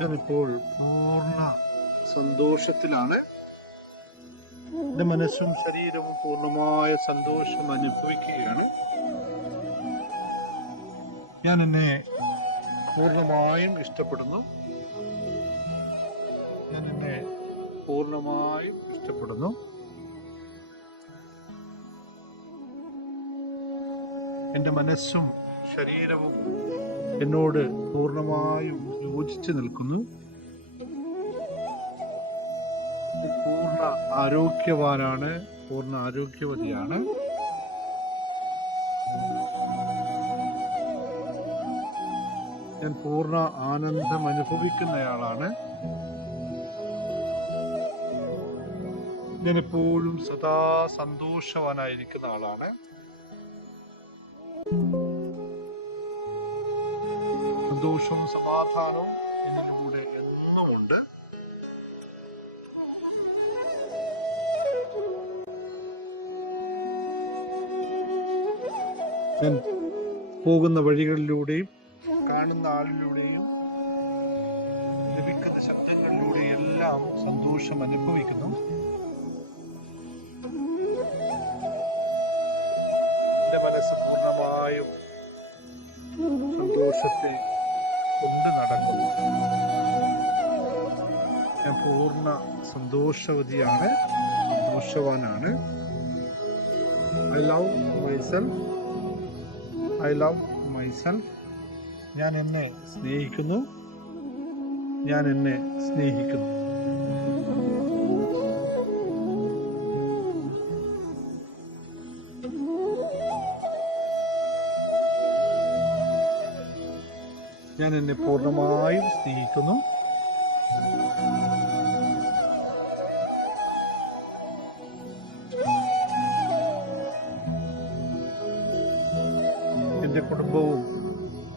ഞാനിപ്പോൾ പൂർണ്ണ സന്തോഷത്തിലാണ്. എന്റെ മനസ്സും ശരീരവും പൂർണ്ണമായ സന്തോഷം അനുഭവിക്കുകയാണ്. ഞാൻ എന്നെ പൂർണ്ണമായും ഇഷ്ടപ്പെടുന്നു. ഞാൻ എന്നെ പൂർണ്ണമായും ഇഷ്ടപ്പെടുന്നു. എൻ്റെ മനസ്സും ശരീരവും എന്നോട് പൂർണ്ണമായും യോജിച്ചു നിൽക്കുന്നു. പൂർണ്ണ ആരോഗ്യവാനാണ്, പൂർണ്ണ ആരോഗ്യവതിയാണ്. ഞാൻ പൂർണ്ണ ആനന്ദം അനുഭവിക്കുന്നയാളാണ്. ഞാൻ എപ്പോഴും സദാ സന്തോഷവാനായിരിക്കുന്ന ആളാണ്. സന്തോഷവും സമാധാനവും എന്നിലൂടെ എന്നുമുണ്ട്. ഞാൻ പോകുന്ന വഴികളിലൂടെയും കാണുന്ന ആളിലൂടെയും ലഭിക്കുന്ന ശബ്ദങ്ങളിലൂടെയും എല്ലാം സന്തോഷം അനുഭവിക്കുന്നു. എന്റെ മനസ്സ് പൂർണ്ണമായും സന്തോഷത്തെ കൊണ്ട് നടക്കുന്നു. ഞാൻ പൂർണ്ണ സന്തോഷവതിയാണ്, സന്തോഷവാനാണ്. I love myself. I love myself. ഞാൻ എന്നെ സ്നേഹിക്കുന്നു. ഞാൻ എന്നെ സ്നേഹിക്കുന്നു. ഞാൻ എന്നെ പൂർണ്ണമായും സ്നേഹിക്കുന്നു. എൻ്റെ കുടുംബവും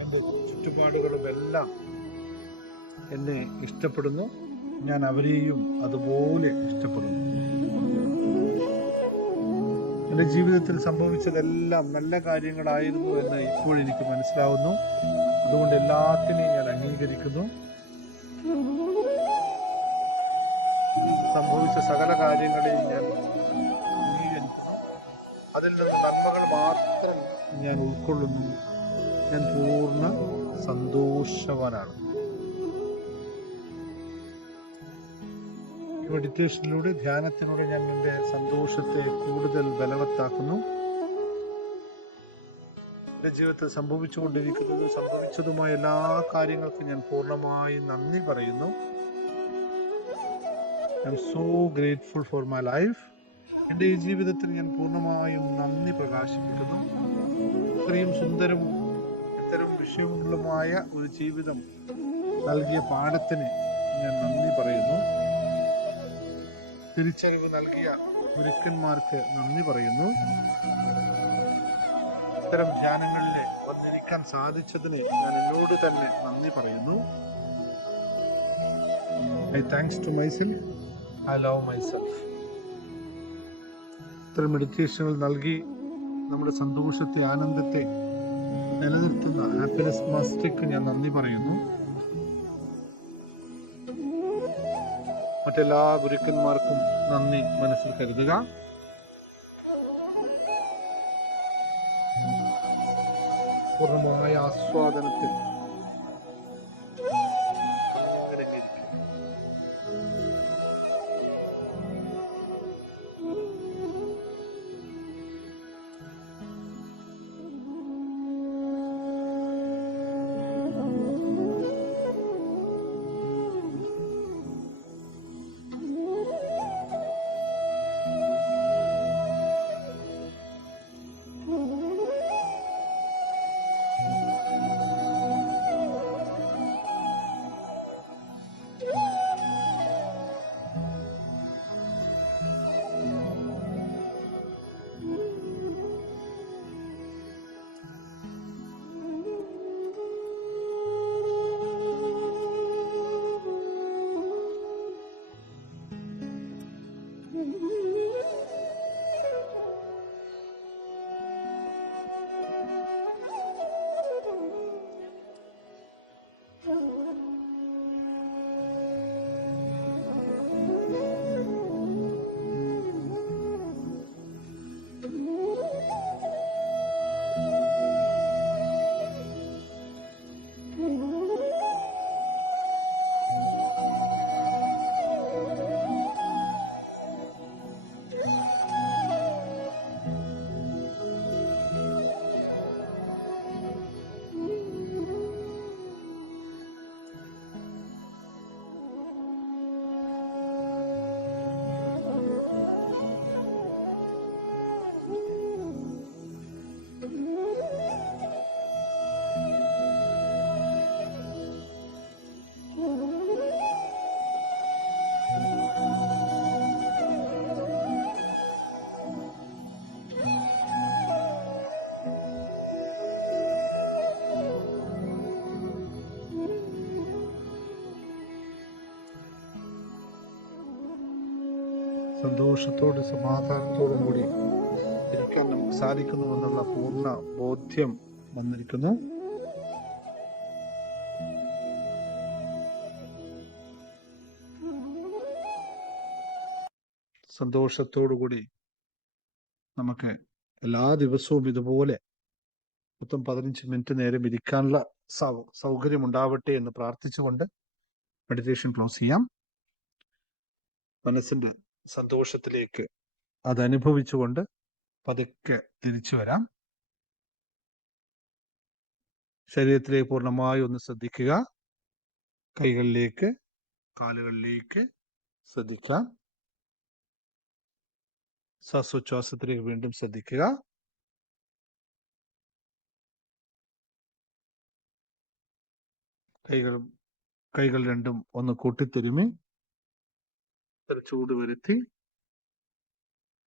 എൻ്റെ ചുറ്റുപാടുകളും എല്ലാം എന്നെ ഇഷ്ടപ്പെടുന്നു. ഞാൻ അവരെയും അതുപോലെ ഇഷ്ടപ്പെടുന്നു. എൻ്റെ ജീവിതത്തിൽ സംഭവിച്ചതെല്ലാം നല്ല കാര്യങ്ങളായിരുന്നു എന്ന് ഇപ്പോഴെനിക്ക് മനസ്സിലാവുന്നു. അതുകൊണ്ട് എല്ലാത്തിനെയും ഞാൻ അംഗീകരിക്കുന്നു. സംഭവിച്ച സകല കാര്യങ്ങളെയും ഞാൻ അംഗീകരിക്കുന്നു. അതിൽ നിന്ന് നന്മകൾ മാത്രം ഞാൻ ഉൾക്കൊള്ളുന്നു. ഞാൻ പൂർണ്ണ സന്തോഷവാനാണ്. മെഡിറ്റേഷനിലൂടെ, ധ്യാനത്തിലൂടെ ഞാൻ എൻ്റെ സന്തോഷത്തെ കൂടുതൽ ബലവത്താക്കുന്നു. എൻ്റെ ജീവിതത്തിൽ സംഭവിച്ചുകൊണ്ടിരിക്കുന്നതും സംഭവിച്ചതുമായ എല്ലാ കാര്യങ്ങൾക്കും ഞാൻ പൂർണ്ണമായും നന്ദി പറയുന്നു. I M so grateful for my life. എൻ്റെ ഈ ജീവിതത്തിൽ ഞാൻ പൂർണ്ണമായും നന്ദി പ്രകാശിപ്പിക്കുന്നു. ഇത്രയും സുന്ദരവും ഇത്തരം വിഷയങ്ങളുമായ ഒരു ജീവിതം നൽകിയ പാഠത്തിന് ഞാൻ നന്ദി പറയുന്നു. തിരിച്ചറിവ് നൽകിയ ഗുരുക്കന്മാർക്ക് നന്ദി പറയുന്നു. ഇത്തരം ധ്യാനങ്ങളിൽ വന്നിരിക്കാൻ സാധിച്ചതിന് ഞാൻ എന്നോട് തന്നെ നന്ദി പറയുന്നു. I thanks to myself. I love myself. ഇത്തരം മെഡിറ്റേഷനുകൾ നൽകി നമ്മുടെ സന്തോഷത്തെ, ആനന്ദത്തെ നിലനിർത്തുന്ന ഹാപ്പിനെസ് മാസ്റ്റർക്ക് ഞാൻ നന്ദി പറയുന്നു. മറ്റെല്ലാ ഗുരുക്കന്മാർക്കും നന്ദി മനസ്സിൽ കരുതുക. പൂർണ്ണമായ ആസ്വാദനത്തിൽ സന്തോഷത്തോടും സമാധാനത്തോടും കൂടി ഇരിക്കാൻ നമുക്ക് സാധിക്കുന്നുവെന്നുള്ള പൂർണ്ണ ബോധ്യം വന്നിരിക്കുന്നു. സന്തോഷത്തോടുകൂടി നമുക്ക് എല്ലാ ദിവസവും ഇതുപോലെ മൊത്തം 15 മിനിറ്റ് നേരം ഇരിക്കാനുള്ള സൗകര്യം ഉണ്ടാവട്ടെ എന്ന് പ്രാർത്ഥിച്ചുകൊണ്ട് മെഡിറ്റേഷൻ ക്ലോസ് ചെയ്യാം. മനസ്സിന്റെ സന്തോഷത്തിലേക്ക് അത് അനുഭവിച്ചുകൊണ്ട് പതുക്കെ തിരിച്ചു വരാം. ശരീരത്തിലേക്ക് പൂർണ്ണമായി ഒന്ന് ശ്രദ്ധിക്കുക. കൈകളിലേക്ക്, കാലുകളിലേക്ക് ശ്രദ്ധിക്കാം. ശ്വാസോച്ഛ്വാസത്തിലേക്ക് വീണ്ടും ശ്രദ്ധിക്കുക. കൈകൾ രണ്ടും ഒന്ന് കൂട്ടിത്തിരുമി ചൂട് വരുത്തി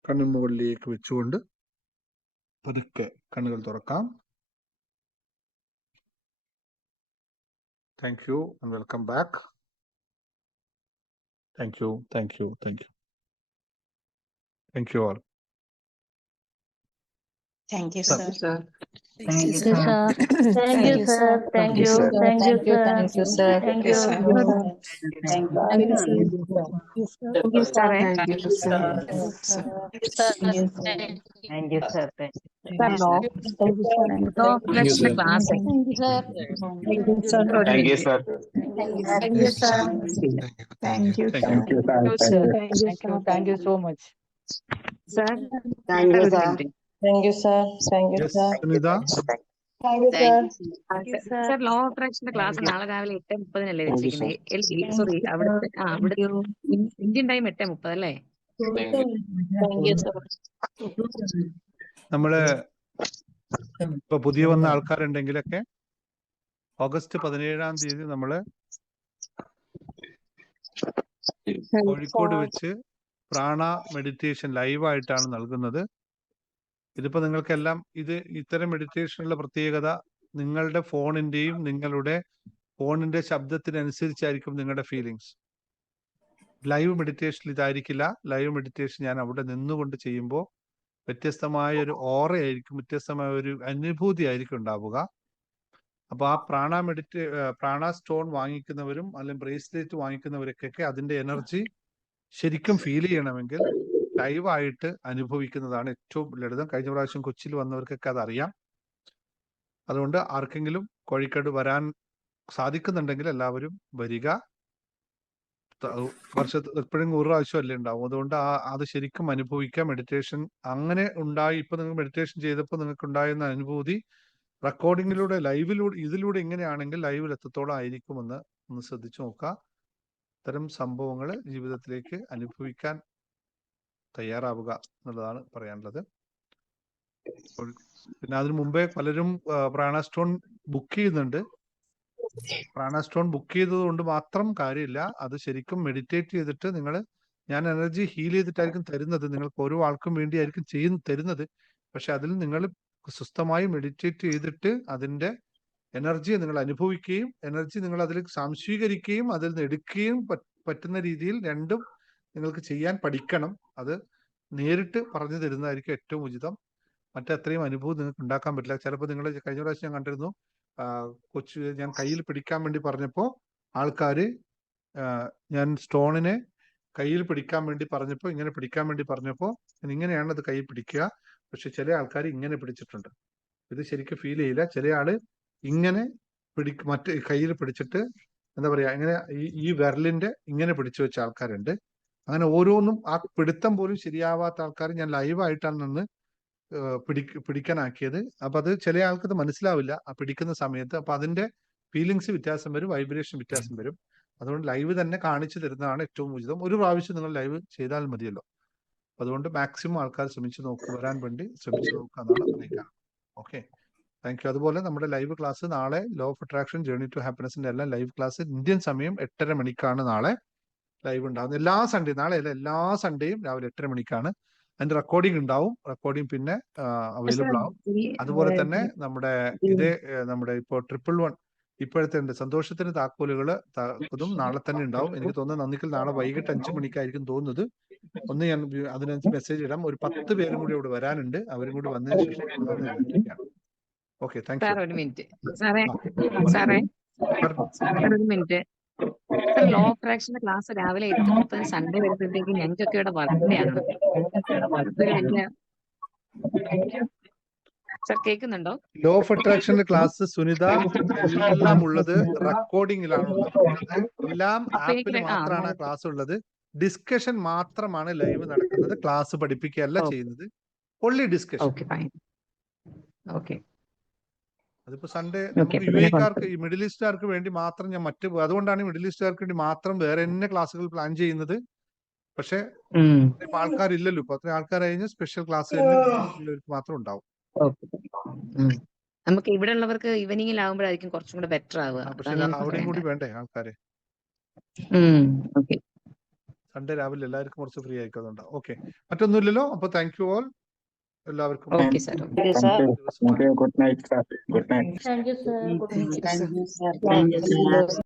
കണ്ണുമുകളിലേക്ക് വെച്ചുകൊണ്ട് പതുക്കെ കണ്ണുകൾ തുറക്കാം. Thank you and welcome back. Thank you, thank you, thank you. Thank you all. Thank you, sir. Thank you, sir. Thank you, sir. Thank you. Thank you, sir. Thank you, sir. Thank you, sir. Thank you. Thank you, sir. Thank you, sir. Thank you, sir. Thank you, sir. Sir, no. Thank you, sir. Thank you, sir. Class. Thank you, sir. Thank you, sir. Thank you, sir. Thank you, sir. Thank you, sir. Thank you so much. Sir. Thank you, sir. Thank you, sir. Thank you, Yes, sir. Sunita. Thank you, sir. Sir law of അട്രാക്ഷന്റെ class നാളെ രാവിലെ 8:30 വെച്ചിരിക്കുന്നത്. Sorry, അവിടെ Indian time 8:30 അല്ലേ? Thank you, sir. നമ്മള് ഇപ്പൊ പുതിയ വന്ന ആൾക്കാരുണ്ടെങ്കിലൊക്കെ ഓഗസ്റ്റ് 17-ാം തീയതി നമ്മള് കോഴിക്കോട് വെച്ച് പ്രാണ മെഡിറ്റേഷൻ ലൈവായിട്ടാണ് നൽകുന്നത്. ഇതിപ്പോ നിങ്ങൾക്കെല്ലാം ഇത്തരം മെഡിറ്റേഷനുള്ള പ്രത്യേകത നിങ്ങളുടെ നിങ്ങളുടെ ഫോണിന്റെ ശബ്ദത്തിനനുസരിച്ചായിരിക്കും നിങ്ങളുടെ ഫീലിങ്സ്. ലൈവ് മെഡിറ്റേഷനിൽ ഇതായിരിക്കില്ല. ലൈവ് മെഡിറ്റേഷൻ ഞാൻ അവിടെ നിന്നുകൊണ്ട് ചെയ്യുമ്പോൾ വ്യത്യസ്തമായ ഒരു ഓറയായിരിക്കും, വ്യത്യസ്തമായ ഒരു അനുഭൂതി ആയിരിക്കും ഉണ്ടാവുക. അപ്പൊ ആ പ്രാണ സ്റ്റോൺ വാങ്ങിക്കുന്നവരും അല്ലെങ്കിൽ ബ്രേസ്ലെറ്റ് വാങ്ങിക്കുന്നവർക്കൊക്കെ അതിന്റെ എനർജി ശരിക്കും ഫീൽ ചെയ്യണമെങ്കിൽ ലൈവായിട്ട് അനുഭവിക്കുന്നതാണ് ഏറ്റവും ലളിതം. കഴിഞ്ഞ പ്രാവശ്യം കൊച്ചിയിൽ വന്നവർക്കൊക്കെ അതറിയാം. അതുകൊണ്ട് ആർക്കെങ്കിലും കോഴിക്കോട് വരാൻ സാധിക്കുന്നുണ്ടെങ്കിൽ എല്ലാവരും വരിക. വർഷത്തിൽ എപ്പോഴും 100 പ്രാവശ്യമല്ലേ ഉണ്ടാവും. അതുകൊണ്ട് അത് ശരിക്കും അനുഭവിക്കാം. മെഡിറ്റേഷൻ അങ്ങനെ ഉണ്ടായി. ഇപ്പൊ നിങ്ങൾ മെഡിറ്റേഷൻ ചെയ്തപ്പോൾ നിങ്ങൾക്ക് ഉണ്ടായിരുന്ന അനുഭൂതി റെക്കോർഡിങ്ങിലൂടെ ഇതിലൂടെ ഇങ്ങനെയാണെങ്കിൽ ലൈവിൽ എത്രത്തോളം ആയിരിക്കുമെന്ന് ഒന്ന് ശ്രദ്ധിച്ചു നോക്കുക. ഇത്തരം സംഭവങ്ങൾ ജീവിതത്തിലേക്ക് അനുഭവിക്കാൻ തയ്യാറാവുക എന്നുള്ളതാണ് പറയാനുള്ളത്. പിന്നെ അതിനു മുമ്പേ പലരും പ്രാണസ്റ്റോൺ ബുക്ക് ചെയ്യുന്നുണ്ട്. പ്രാണസ്റ്റോൺ ബുക്ക് ചെയ്തത് കൊണ്ട് മാത്രം കാര്യമില്ല. അത് ശരിക്കും മെഡിറ്റേറ്റ് ചെയ്തിട്ട് ഞാൻ എനർജി ഹീൽ ചെയ്തിട്ടായിരിക്കും തരുന്നത്. നിങ്ങൾക്ക് ഓരോ ആൾക്കും വേണ്ടിയായിരിക്കും തരുന്നത്. പക്ഷെ അതിൽ നിങ്ങൾ സ്വസ്ഥമായി മെഡിറ്റേറ്റ് ചെയ്തിട്ട് അതിന്റെ എനർജിയെ നിങ്ങൾ അനുഭവിക്കുകയും എനർജി നിങ്ങൾ അതിൽ സംശീകരിക്കുകയും അതിൽ നിന്ന് എടുക്കുകയും പറ്റുന്ന രീതിയിൽ രണ്ടും നിങ്ങൾക്ക് ചെയ്യാൻ പഠിക്കണം. അത് നേരിട്ട് പറഞ്ഞു തരുന്നതായിരിക്കും ഏറ്റവും ഉചിതം. മറ്റത്രയും അനുഭവം നിങ്ങൾക്ക് ഉണ്ടാക്കാൻ പറ്റില്ല. ചിലപ്പോൾ നിങ്ങൾ കഴിഞ്ഞ പ്രാവശ്യം ഞാൻ കണ്ടിരുന്നു, ഞാൻ കയ്യിൽ പിടിക്കാൻ വേണ്ടി പറഞ്ഞപ്പോൾ ആൾക്കാര് ഞാൻ സ്റ്റോണിനെ കയ്യിൽ പിടിക്കാൻ വേണ്ടി പറഞ്ഞപ്പോൾ ഞാൻ ഇങ്ങനെയാണ് അത് കയ്യിൽ പിടിക്കുക. പക്ഷെ ചില ആൾക്കാർ ഇങ്ങനെ പിടിച്ചിട്ടുണ്ട്. ഇത് ശരിക്കും ഫീൽ ചെയ്യില്ല. ചില ആള് ഇങ്ങനെ മറ്റ് കയ്യിൽ പിടിച്ചിട്ട് എന്താ പറയാ, ഇങ്ങനെ ഈ വിരലിന്റെ ഇങ്ങനെ പിടിച്ചു വെച്ച ആൾക്കാരുണ്ട്. അങ്ങനെ ഓരോന്നും ആ പിടുത്തം പോലും ശരിയാവാത്ത ആൾക്കാർ ഞാൻ ലൈവായിട്ടാണ് നിന്ന് പിടിക്കാനാക്കിയത്. അപ്പൊ അത് ചില ആൾക്കത് മനസ്സിലാവില്ല ആ പിടിക്കുന്ന സമയത്ത്. അപ്പൊ അതിന്റെ ഫീലിങ്സ് വ്യത്യാസം വരും, വൈബ്രേഷൻ വ്യത്യാസം വരും. അതുകൊണ്ട് ലൈവ് തന്നെ കാണിച്ചു തരുന്നതാണ് ഏറ്റവും ഉചിതം. ഒരു പ്രാവശ്യം നിങ്ങൾ ലൈവ് ചെയ്താൽ മതിയല്ലോ. അതുകൊണ്ട് മാക്സിമം ആൾക്കാർ വരാൻ വേണ്ടി ശ്രമിച്ചു നോക്കുക എന്നാണ് അറിയിക്കുക. Okay, thank you. അതുപോലെ നമ്മുടെ ലൈവ് ക്ലാസ് നാളെ law of attraction journey to ഹാപ്പിനെസിന്റെ എല്ലാം ലൈവ് ക്ലാസ് ഇന്ത്യൻ സമയം 8:30 മണിക്കാണ് നാളെ ലൈവ് ഉണ്ടാകുന്നത്. എല്ലാ സൺഡേയും, നാളെയല്ല എല്ലാ സൺഡേയും രാവിലെ 8:30 മണിക്കാണ്. അതിന്റെ റെക്കോർഡിംഗ് ഉണ്ടാവും. റെക്കോർഡിംഗ് പിന്നെ അവൈലബിൾ ആവും. അതുപോലെ തന്നെ നമ്മുടെ ഇപ്പോ 111 ഇപ്പോഴത്തെ ഉണ്ട് സന്തോഷത്തിന് താക്കോലുകൾ നാളെ തന്നെ ഉണ്ടാവും. എനിക്ക് തോന്നുന്നത് നന്ദിക്കൽ നാളെ വൈകിട്ട് 5 മണിക്കായിരിക്കും തോന്നുന്നത്. ഒന്ന് ഞാൻ അതിനനുസരിച്ച് മെസ്സേജ് ഇടാം. ഒരു 10 പേരും കൂടി ഇവിടെ വരാനുണ്ട്. അവരും കൂടി വന്നതിന് ശേഷം ഓക്കെ. Thank sir you. ഒരു മിനിറ്റ് സാറേ ഒരു മിനിറ്റ്. ലോ ഓഫ് അട്രാക്ഷന്റെ ക്ലാസ് രാവിലെ 8:30 സൺഡേ വരുമ്പോഴത്തേക്ക് ഞങ്ങൾക്കൊക്കെ ഇവിടെ വർക്കയാണ്. സാർ കേൾക്കുന്നുണ്ടോ? ലോ ഓഫ് അട്രാക്ഷന്റെ ക്ലാസ് സുനിത എല്ലാം ഉള്ളത് റെക്കോർഡിംഗിലാണുള്ളത്. എല്ലാം ആപ്പിൽ മാത്രമാണ് ക്ലാസ് ഉള്ളത്. ഡിസ്കഷൻ മാത്രമാണ് ലൈവ് നടക്കുന്നത്. ക്ലാസ് പഠിപ്പിക്കുകയല്ല ചെയ്യുന്നത്. Only discussion. അതിപ്പോ സൺഡേ നമുക്ക് UAE-കാർക്ക് ഈ മിഡിൽ ഈസ്റ്റുകാർക്ക് വേണ്ടി മാത്രം ഞാൻ അതുകൊണ്ടാണ് മിഡിൽ ഈസ്റ്റുകാർക്ക് വേണ്ടി മാത്രം വേറെ തന്നെ ക്ലാസ്സുകൾ പ്ലാൻ ചെയ്യുന്നത്. പക്ഷെ ആൾക്കാരില്ലല്ലോ ഇപ്പൊ. അത്രയും ആൾക്കാർ കഴിഞ്ഞാൽ സ്പെഷ്യൽ ക്ലാസ് മാത്രം ഉണ്ടാവും. നമുക്ക് ഇവിടെ ഉള്ളവർക്ക് ഈവനിങ്ങിലാവുമ്പോഴായിരിക്കും കുറച്ചും കൂടെ ബെറ്റർ ആവുക. പക്ഷെ അവിടെയും കൂടി വേണ്ടേ ആൾക്കാരെ? സൺഡേ രാവിലെ എല്ലാവർക്കും കുറച്ച് ഫ്രീ ആയിരിക്കും. അതുകൊണ്ടാണ്. ഓക്കെ, മറ്റൊന്നുമില്ലല്ലോ. അപ്പൊ താങ്ക് യു ഓൾ. എല്ലാവർക്കും good night. Thank you sir. Thank you, sir.